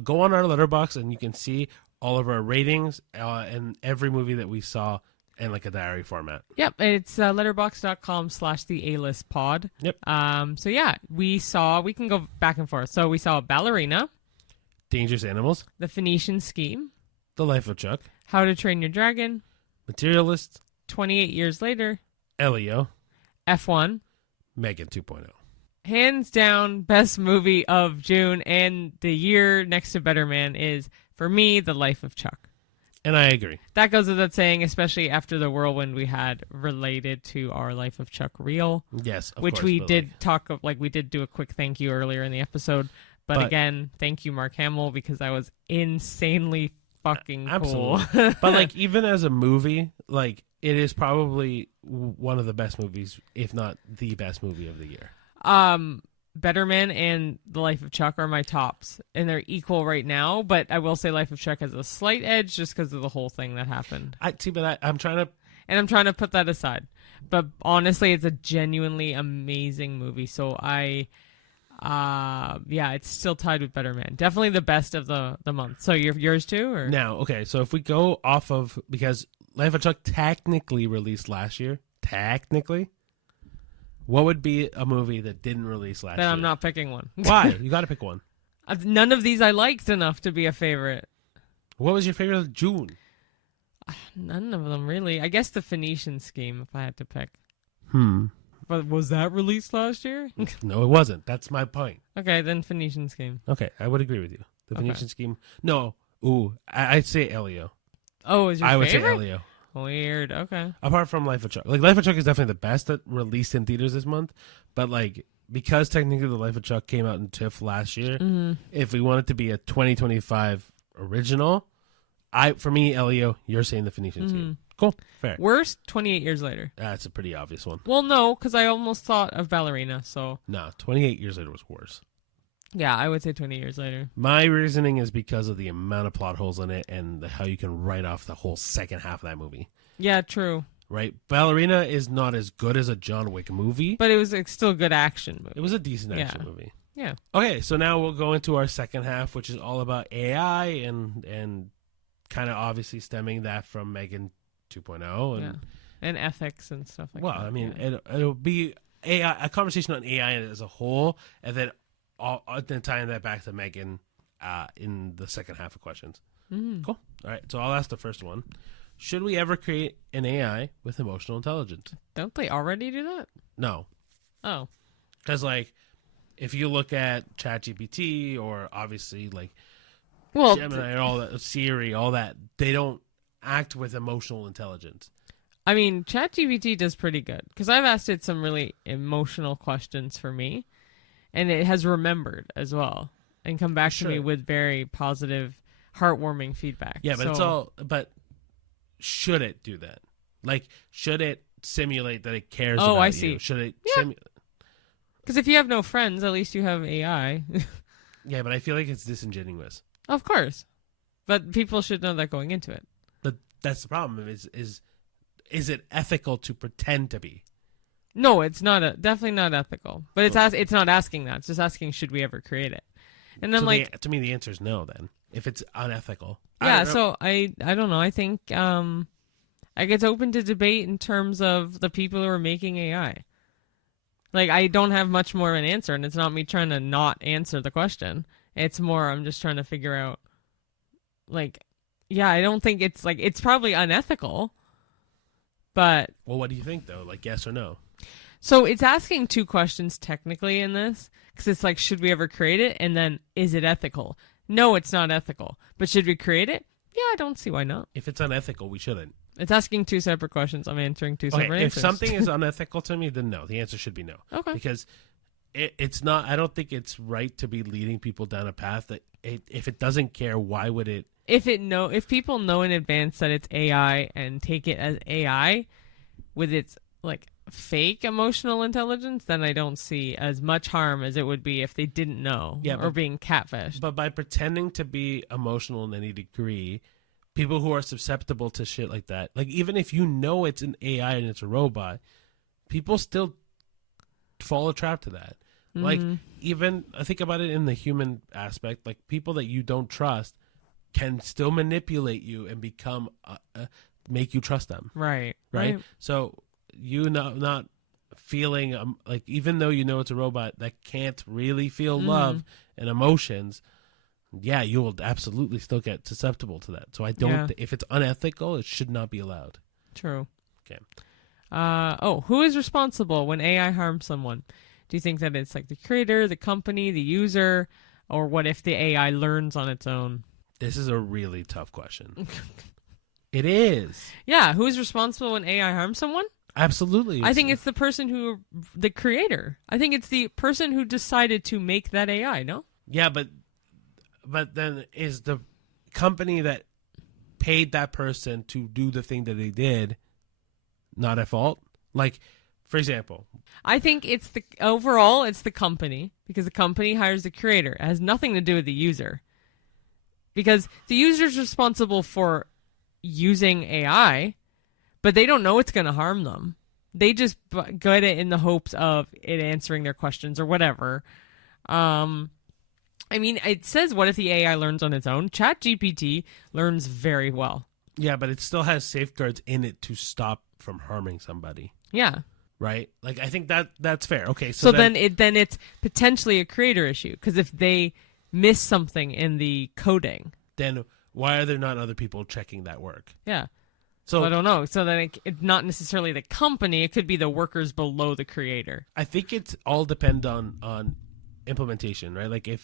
go on our Letterboxd and you can see all of our ratings and every movie that we saw in like a diary format. Yep, it's letterboxd.com/thealistpod. Yep. So yeah, we can go back and forth. So we saw Ballerina, Dangerous Animals, The Phoenician Scheme, The Life of Chuck, How to Train Your Dragon, Materialist, 28 Years Later, Elio, F1, Megan 2.0. Hands down, best movie of June and the year next to Better Man is, for me, The Life of Chuck. And I agree. That goes without saying, especially after the whirlwind we had related to our Life of Chuck reel. Yes, of which course, we did talk of, like we did do a quick thank you earlier in the episode. But again, thank you, Mark Hamill, because that was insanely fucking cool. Absolutely. But like even as a movie, like it is probably one of the best movies, if not the best movie of the year. Better Man and The Life of Chuck are my tops, and they're equal right now. But I will say Life of Chuck has a slight edge just because of the whole thing that happened. I'm trying to put that aside. But honestly, it's a genuinely amazing movie. So it's still tied with Better Man. Definitely the best of the month. So yours too, or now? Okay, so if we go off of, because Life of Chuck technically released last year, what would be a movie that didn't release last year? Then I'm not picking one. Why? You got to pick one. None of these I liked enough to be a favorite. What was your favorite of June? None of them really. I guess The Phoenician Scheme, if I had to pick. But was that released last year? No, it wasn't. That's my point. Okay, then Phoenician Scheme. Okay, I would agree with you. The Phoenician Scheme. No. Ooh, I'd say Elio. Oh, is your favorite? I would say Elio. Weird. Okay. Apart from Life of Chuck. Like, Life of Chuck is definitely the best that released in theaters this month. But, like, because technically The Life of Chuck came out in TIFF last year, if we want it to be a 2025 original, for me, Elio, you're saying The Phoenician Scheme. Cool. Fair. Worst, 28 Years Later. That's a pretty obvious one. Well, no, because I almost thought of Ballerina, so. No, 28 Years Later was worse. Yeah, I would say 20 Years Later. My reasoning is because of the amount of plot holes in it and how you can write off the whole second half of that movie. Yeah, true. Right? Ballerina is not as good as a John Wick movie. But it was still a good action movie. It was a decent action movie. Yeah. Okay, so now we'll go into our second half, which is all about AI and kind of obviously stemming that from Megan 2.0. And ethics and stuff like that. Well, I mean, it'll be a conversation on AI as a whole, and then tying that back to Megan in the second half of questions. Cool. All right, so I'll ask the first one. Should we ever create an AI with emotional intelligence? Don't they already do that? No. Oh. Because, like, if you look at ChatGPT or obviously, like, Gemini and all that, Siri, all that, they don't act with emotional intelligence. I mean, ChatGPT does pretty good because I've asked it some really emotional questions for me, and it has remembered as well and come back to me with very positive, heartwarming feedback. Yeah, but should it do that? Like, should it simulate that it cares about I see. you? Should it simulate? Because if you have no friends, at least you have AI. Yeah, but I feel like it's disingenuous. Of course. But people should know that going into it. But that's the problem. Is it ethical to pretend to be? No, it's not. Definitely not ethical. But it's not asking that. It's just asking, should we ever create it? And I'm to me, the answer is no. Then, if it's unethical, yeah. So I don't know. I think it's open to debate in terms of the people who are making AI. Like, I don't have much more of an answer, and it's not me trying to not answer the question. It's more I'm just trying to figure out. Like, yeah, I don't think it's probably unethical. But well, what do you think though? Like, yes or no? So it's asking two questions technically in this, because it's like, should we ever create it? And then, is it ethical? No, it's not ethical. But should we create it? Yeah, I don't see why not. If it's unethical, we shouldn't. It's asking two separate questions. I'm answering two separate answers. If something is unethical to me, then no. The answer should be no. Okay. Because it's not. I don't think it's right to be leading people down a path that if it doesn't care, why would it? If people know in advance that it's AI and take it as AI with its like fake emotional intelligence, then I don't see as much harm as it would be if they didn't know or being catfished. But by pretending to be emotional in any degree, people who are susceptible to shit like that, like even if you know it's an AI and it's a robot, people still fall a trap to that. Mm-hmm. Like, even I think about it in the human aspect, like people that you don't trust can still manipulate you and become make you trust them. Right. So you not feeling like, even though you know it's a robot that can't really feel love and emotions, yeah, you will absolutely still get susceptible to that. So I don't. If it's unethical, it should not be allowed. True. Okay. Who is responsible when AI harms someone? Do you think that it's like the creator, the company, the user, or what if the AI learns on its own? This is a really tough question. It is. Yeah, who's responsible when AI harms someone? Absolutely. I think it's the creator. I think it's the person who decided to make that AI, no? Yeah, but then is the company that paid that person to do the thing that they did not at fault? Like, for example, I think it's the company, because the company hires the creator. It has nothing to do with the user. Because the user's responsible for using AI, but they don't know it's going to harm them. They just get it in the hopes of it answering their questions or whatever. I mean, it says, what if the AI learns on its own? ChatGPT learns very well. Yeah, but it still has safeguards in it to stop from harming somebody. Yeah. Right? Like, I think that's fair. Okay, so then it's potentially a creator issue, because if they miss something in the coding, then why are there not other people checking that work? Yeah. So I don't know. So then it's not necessarily the company. It could be the workers below the creator. I think it's all depend on implementation, right? Like I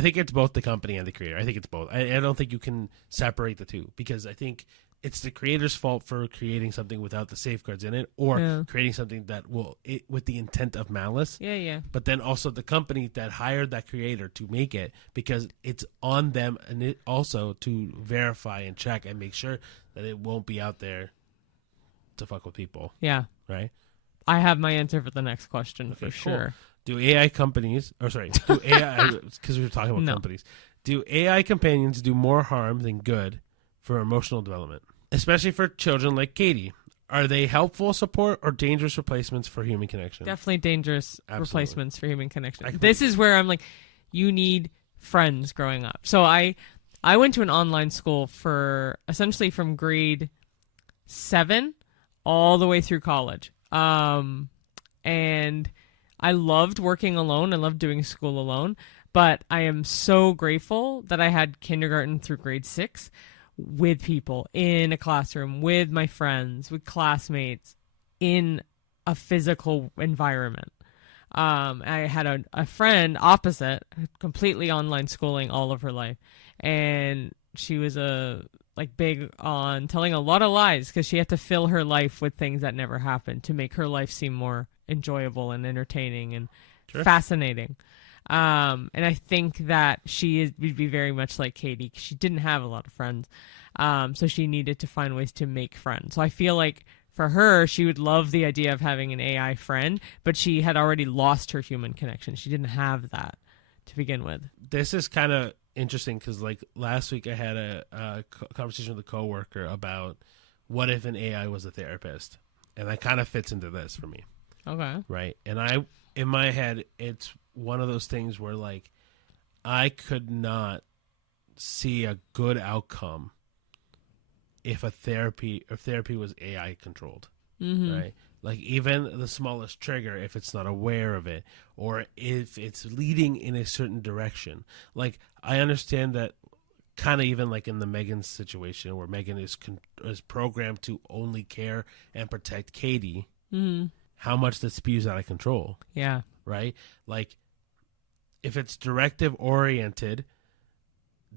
think it's both the company and the creator. I think it's both. I don't think you can separate the two, because I think it's the creator's fault for creating something without the safeguards in it, or creating something that with the intent of malice. Yeah. But then also the company that hired that creator to make it, because it's on them, and it also to verify and check and make sure that it won't be out there to fuck with people. Yeah. Right? I have my answer for the next question for sure. Cool. Do AI companies, because we were talking about companies, do AI companions do more harm than good for emotional development, especially for children like Katie? Are they helpful support or dangerous replacements for human connection? Definitely dangerous replacements for human connection. This is where I'm like, you need friends growing up. So I went to an online school for essentially from grade 7 all the way through college. And I loved working alone. I loved doing school alone. But I am so grateful that I had kindergarten through grade 6 with people in a classroom, with my friends, with classmates, in a physical environment. I had a friend opposite, completely online schooling all of her life. And she was big on telling a lot of lies, because she had to fill her life with things that never happened to make her life seem more enjoyable and entertaining and fascinating. And I think that would be very much like Katie. 'Cause she didn't have a lot of friends. So she needed to find ways to make friends. So I feel like for her, she would love the idea of having an AI friend, but she had already lost her human connection. She didn't have that to begin with. This is kind of interesting because, like, last week I had a conversation with a coworker about what if an AI was a therapist, and that kind of fits into this for me. Okay. Right, and in my head, it's one of those things where, like, I could not see a good outcome if therapy was AI controlled, right? Like, even the smallest trigger, if it's not aware of it, or if it's leading in a certain direction. Like, I understand that kind of even like in the Megan situation where Megan is programmed to only care and protect Katie, how much that spews out of control. Yeah. Right? Like, if it's directive oriented,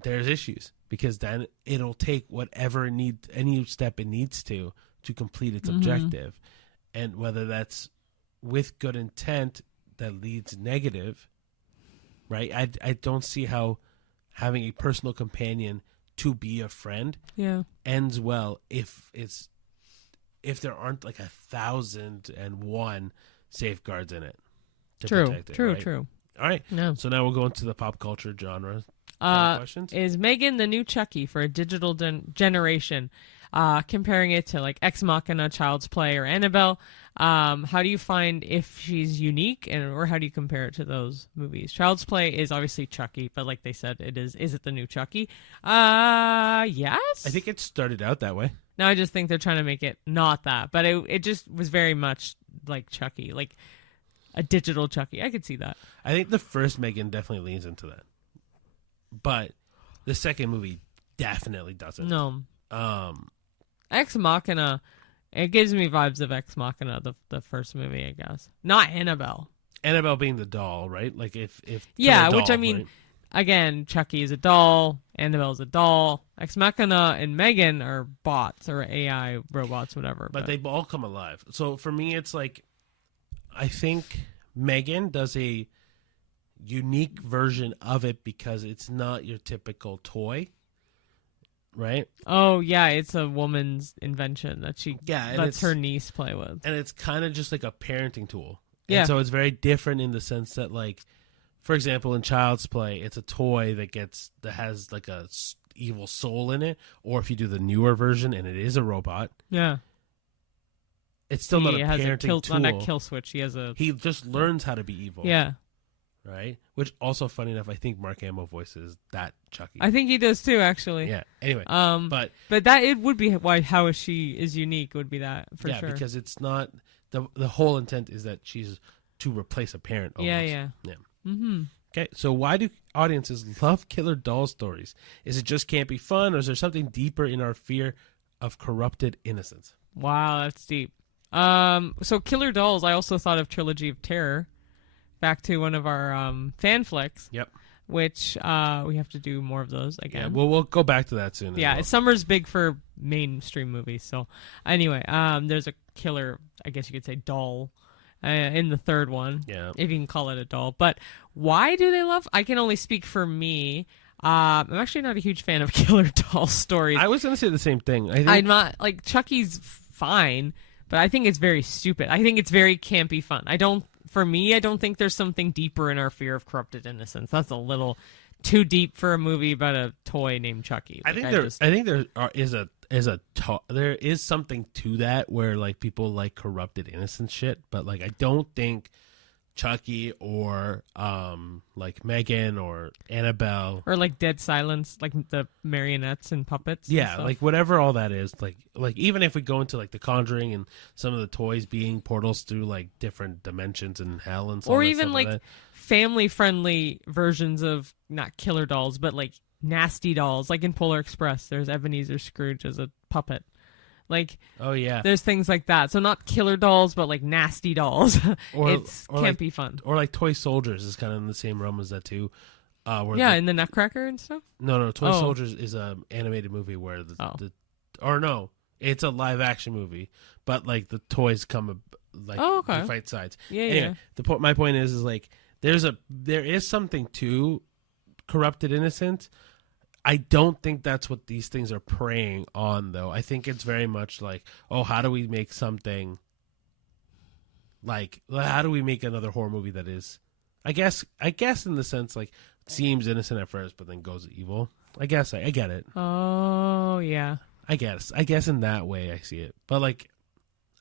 there's issues because then it'll take whatever any step it needs to complete its objective. And whether that's with good intent that leads negative, right? I don't see how having a personal companion to be a friend ends well if there aren't like 1,001 safeguards in it to protect it. True. All right. No. So now we'll go into the pop culture genre. Questions? Is Megan the new Chucky for a digital generation? Comparing it to like Ex Machina, Child's Play, or Annabelle, how do you find if she's unique, or how do you compare it to those movies? Child's Play is obviously Chucky, but like they said, is it the new Chucky? Yes. I think it started out that way. No, I just think they're trying to make it not that, but it just was very much like Chucky, like a digital Chucky. I could see that. I think the first Megan definitely leans into that, but the second movie definitely doesn't. No. Ex Machina, it gives me vibes of Ex Machina, the first movie, I guess. Not Annabelle. Annabelle being the doll, right? Like if yeah, doll, which I mean, right? Again, Chucky is a doll, Annabelle's a doll. Ex Machina and Megan are bots or AI robots, whatever. But they all come alive. So for me, it's like I think Megan does a unique version of it because it's not your typical toy. Right? Oh, yeah, it's a woman's invention that she lets her niece play with. And it's kind of just like a parenting tool. Yeah. And so it's very different in the sense that, like, for example, in Child's Play, it's a toy that has like a evil soul in it. Or if you do the newer version and it is a robot. Yeah. It's still not a parenting tool. On that kill switch, he just learns how to be evil. Yeah. Right? Which also, funny enough, I think Mark Hamill voices that Chucky. I think he does too, actually. Yeah. Anyway, but that it would be how she is unique would be that for sure. Yeah, because it's not the whole intent is that she's to replace a parent. Almost. Yeah. Mm-hmm. Okay, so why do audiences love killer doll stories? Is it just can't be fun, or is there something deeper in our fear of corrupted innocence? Wow, that's deep. So killer dolls. I also thought of Trilogy of Terror. Back to one of our fan flicks. Yep. Which we have to do more of those again. Yeah, we'll go back to that soon. Yeah, summer's big for mainstream movies. So anyway, there's a killer, I guess you could say, doll in the third one. Yeah. If you can call it a doll. But why do they love? I can only speak for me. I'm actually not a huge fan of killer doll stories. I was going to say the same thing. I'm not, like, Chucky's fine, but I think it's very stupid. I think it's very campy fun. For me, I don't think there's something deeper in our fear of corrupted innocence. That's a little too deep for a movie about a toy named Chucky. Like, I think there is something to that where, like, people like corrupted innocence shit, but, like, I don't think Chucky or like Megan or Annabelle or like Dead Silence, like the marionettes and puppets. Yeah, like whatever all that is, like even if we go into like The Conjuring and some of the toys being portals through like different dimensions and hell and stuff, or even like family friendly versions of not killer dolls, but like nasty dolls, like in Polar Express. There's Ebenezer Scrooge as a puppet. Like, oh yeah, there's things like that. So not killer dolls, but like nasty dolls. It's campy fun. Or like Toy Soldiers is kind of in the same realm as that too. In the Nutcracker and stuff. No, Toy Soldiers is a animated movie where it's a live action movie, but like the toys come like they fight sides. Yeah. My point is like there is something to corrupted innocence. I don't think that's what these things are preying on, though. I think it's very much like, oh, how do we make something like, how do we make another horror movie that is, I guess in the sense, like, seems innocent at first, but then goes evil. I guess I get it. Oh, yeah. I guess in that way I see it. But, like,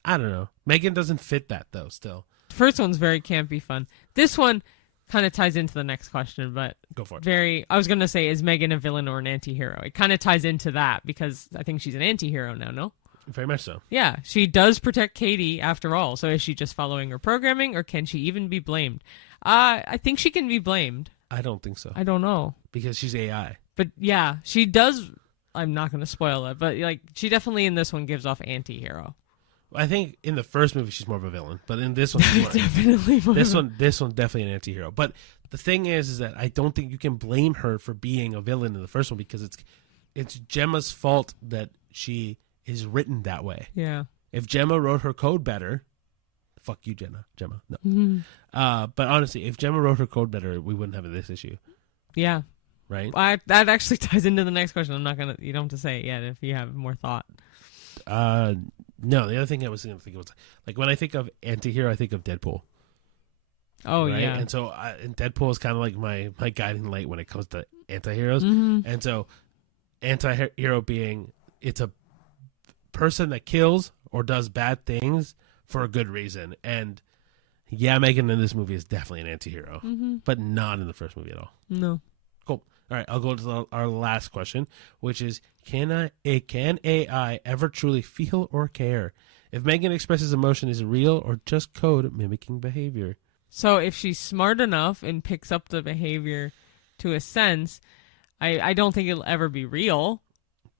I don't know. Megan doesn't fit that, though, still. The first one's very campy fun. This one kind of ties into the next question, but go for it. I was going to say, is Megan a villain or an anti-hero? It kind of ties into that because I think she's an anti-hero now, no? Very much so. Yeah, she does protect Katie after all. So is she just following her programming, or can she even be blamed? I think she can be blamed. I don't think so. I don't know. Because she's AI. But yeah, she does. I'm not going to spoil it, but like she definitely in this one gives off anti-hero. I think in the first movie she's more of a villain, but in this one, definitely more this one definitely an anti-hero. But the thing is that I don't think you can blame her for being a villain in the first one because it's Gemma's fault that she is written that way. Yeah. If Gemma wrote her code better, fuck you, Gemma. No. Mm-hmm. But honestly, if Gemma wrote her code better, we wouldn't have this issue. Yeah. Right. That actually ties into the next question. You don't have to say it yet if you have more thought. No, the other thing I was going to think was, like, when I think of anti-hero, I think of Deadpool. Oh, right? yeah. And so and Deadpool is kind of like my guiding light when it comes to anti-heroes. Mm-hmm. And so anti-hero being, it's a person that kills or does bad things for a good reason. And yeah, Megan in this movie is definitely an anti-hero, but not in the first movie at all. No. Cool. All right, I'll go to our last question, which is, can AI ever truly feel or care? If Megan expresses emotion, is it real or just code mimicking behavior? So if she's smart enough and picks up the behavior to a sense, I don't think it'll ever be real.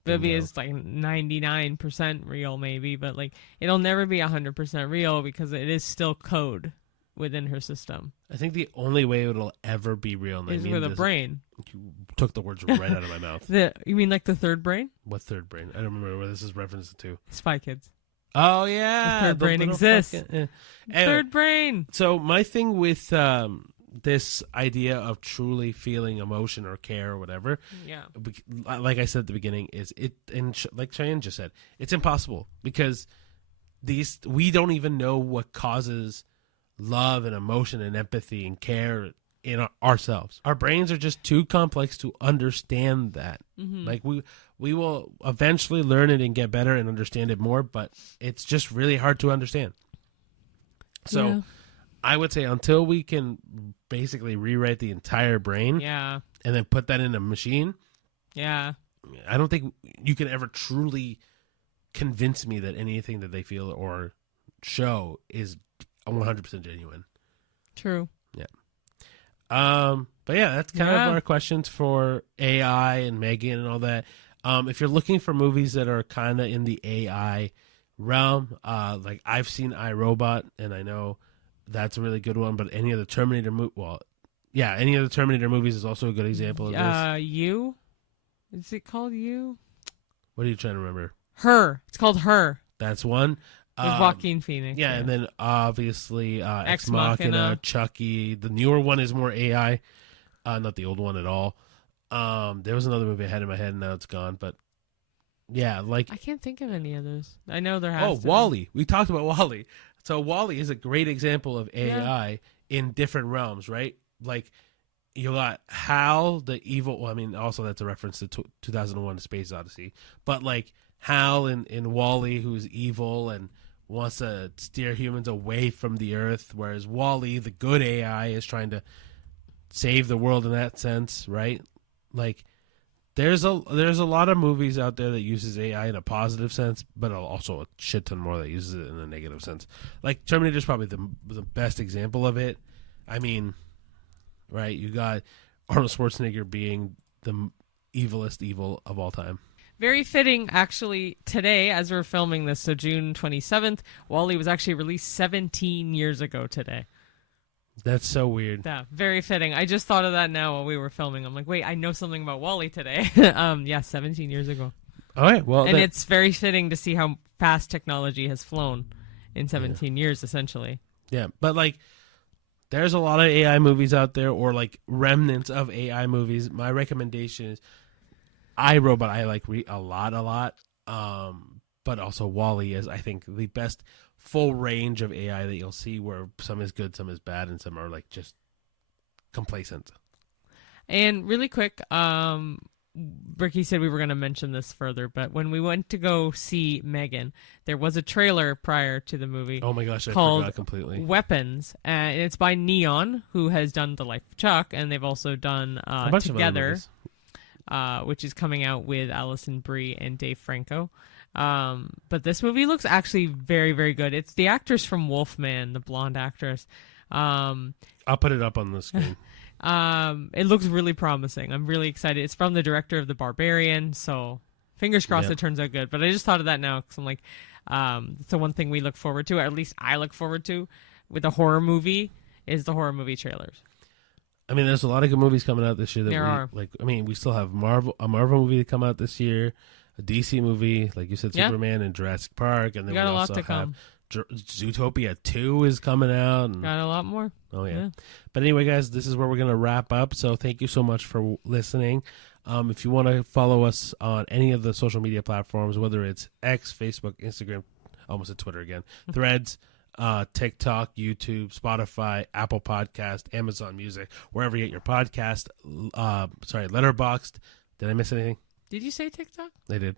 Maybe it's like 99% real, maybe, but like it'll never be 100% real because it is still code within her system. I think the only way it'll ever be real is with a brain. You took the words right out of my mouth. You mean like the third brain? What third brain? I don't remember what this is referenced to. Spy Kids. Oh, yeah. The third brain exists. Anyway, third brain. So my thing with this idea of truly feeling emotion or care or whatever, yeah, like I said at the beginning, is it, and like Cheyenne just said, it's impossible because we don't even know what causes love and emotion and empathy and care in ourselves. Our brains are just too complex to understand that. Mm-hmm. Like we will eventually learn it and get better and understand it more, but it's just really hard to understand. So yeah. I would say until we can basically rewrite the entire brain, yeah, and then put that in a machine, yeah, I don't think you can ever truly convince me that anything that they feel or show is 100% genuine. True. Yeah. But yeah, that's kind of our questions for AI and Megan and all that. If you're looking for movies that are kind of in the AI realm, like I've seen iRobot, and I know that's a really good one. But any of the Terminator any of the Terminator movies is also a good example of this. You? Is it called You? What are you trying to remember? Her. It's called Her. That's one. With Joaquin Phoenix. Yeah, and then obviously Ex Machina, Chucky. The newer one is more AI, not the old one at all. There was another movie I had in my head, and now it's gone. But yeah, like I can't think of any others. I know there has. Oh, WALL-E. We talked about WALL-E. So WALL-E is a great example of AI in different realms, right? Like you got Hal, the evil. Well, I mean, also that's a reference to 2001: A Space Odyssey. But like Hal in WALL-E, who's evil and wants to steer humans away from the Earth, whereas WALL-E, the good AI, is trying to save the world in that sense, right? Like, there's a lot of movies out there that uses AI in a positive sense, but also a shit ton more that uses it in a negative sense. Like, Terminator is probably the best example of it. I mean, right? You got Arnold Schwarzenegger being the evilest evil of all time. Very fitting, actually, today, as we're filming this, so June 27th, WALL-E was actually released 17 years ago today. That's so weird. Yeah, very fitting. I just thought of that now while we were filming. I'm like, wait, I know something about WALL-E today. 17 years ago. All right, well... And it's very fitting to see how fast technology has flown in 17 years, essentially. Yeah, but, like, there's a lot of AI movies out there, or like remnants of AI movies. My recommendation is iRobot. I like a lot. But also WALL-E is, I think, the best full range of AI that you'll see, where some is good, some is bad, and some are like just complacent. And really quick, Ricky said we were going to mention this further, but when we went to go see Megan, there was a trailer prior to the movie. Oh my gosh, I called forgot completely. Weapons, and it's by Neon, who has done The Life of Chuck, and they've also done A bunch of other Together, movies. which is coming out with Alison Brie and Dave Franco. But this movie looks actually very, very good. It's the actress from Wolfman, the blonde actress. I'll put it up on the screen. It looks really promising. I'm really excited. It's from the director of The Barbarian, so fingers crossed it turns out good. But I just thought of that now because I'm like, it's the one thing we look forward to, or at least I look forward to, with a horror movie, is the horror movie trailers. I mean, there's a lot of good movies coming out this year. There are. Like, I mean, we still have a Marvel movie to come out this year, a DC movie, like you said, Superman and Jurassic Park, and then we got a lot also to come. Zootopia 2 is coming out. And, Got a lot more. oh, yeah. But anyway, guys, this is where we're going to wrap up. So thank you so much for listening. If you want to follow us on any of the social media platforms, whether it's X, Facebook, Instagram, almost at Twitter again, Threads, TikTok, YouTube, Spotify, Apple Podcast, Amazon Music, wherever you get your podcast. Letterboxd. Did I miss anything? Did you say TikTok? I did.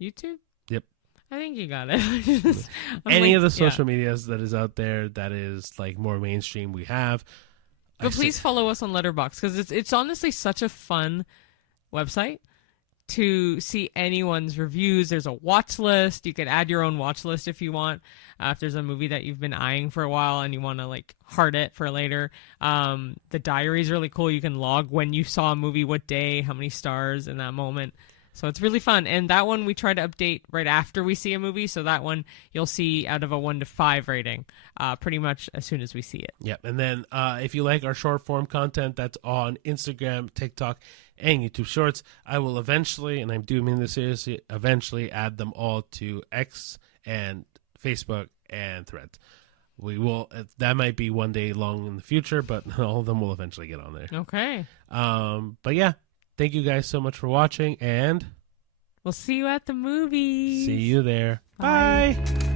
YouTube? Yep. I think you got it. Any of the social medias that is out there that is like more mainstream, we have. But please follow us on Letterboxd, because it's honestly such a fun website to see anyone's reviews. There's a watch list. You could add your own watch list if you want. If there's a movie that you've been eyeing for a while and you want to like heart it for later. The diary is really cool. You can log when you saw a movie, what day, how many stars in that moment. So it's really fun. And that one we try to update right after we see a movie. So that one you'll see out of a 1 to 5 rating pretty much as soon as we see it. Yep. And then if you like our short form content, that's on Instagram, TikTok, and YouTube Shorts. I will eventually, and I do mean this seriously, eventually add them all to X and Facebook and Threads. We will. That might be one day long in the future, but all of them will eventually get on there. Okay. But yeah, thank you guys so much for watching, and we'll see you at the movies. See you there. Bye. Bye.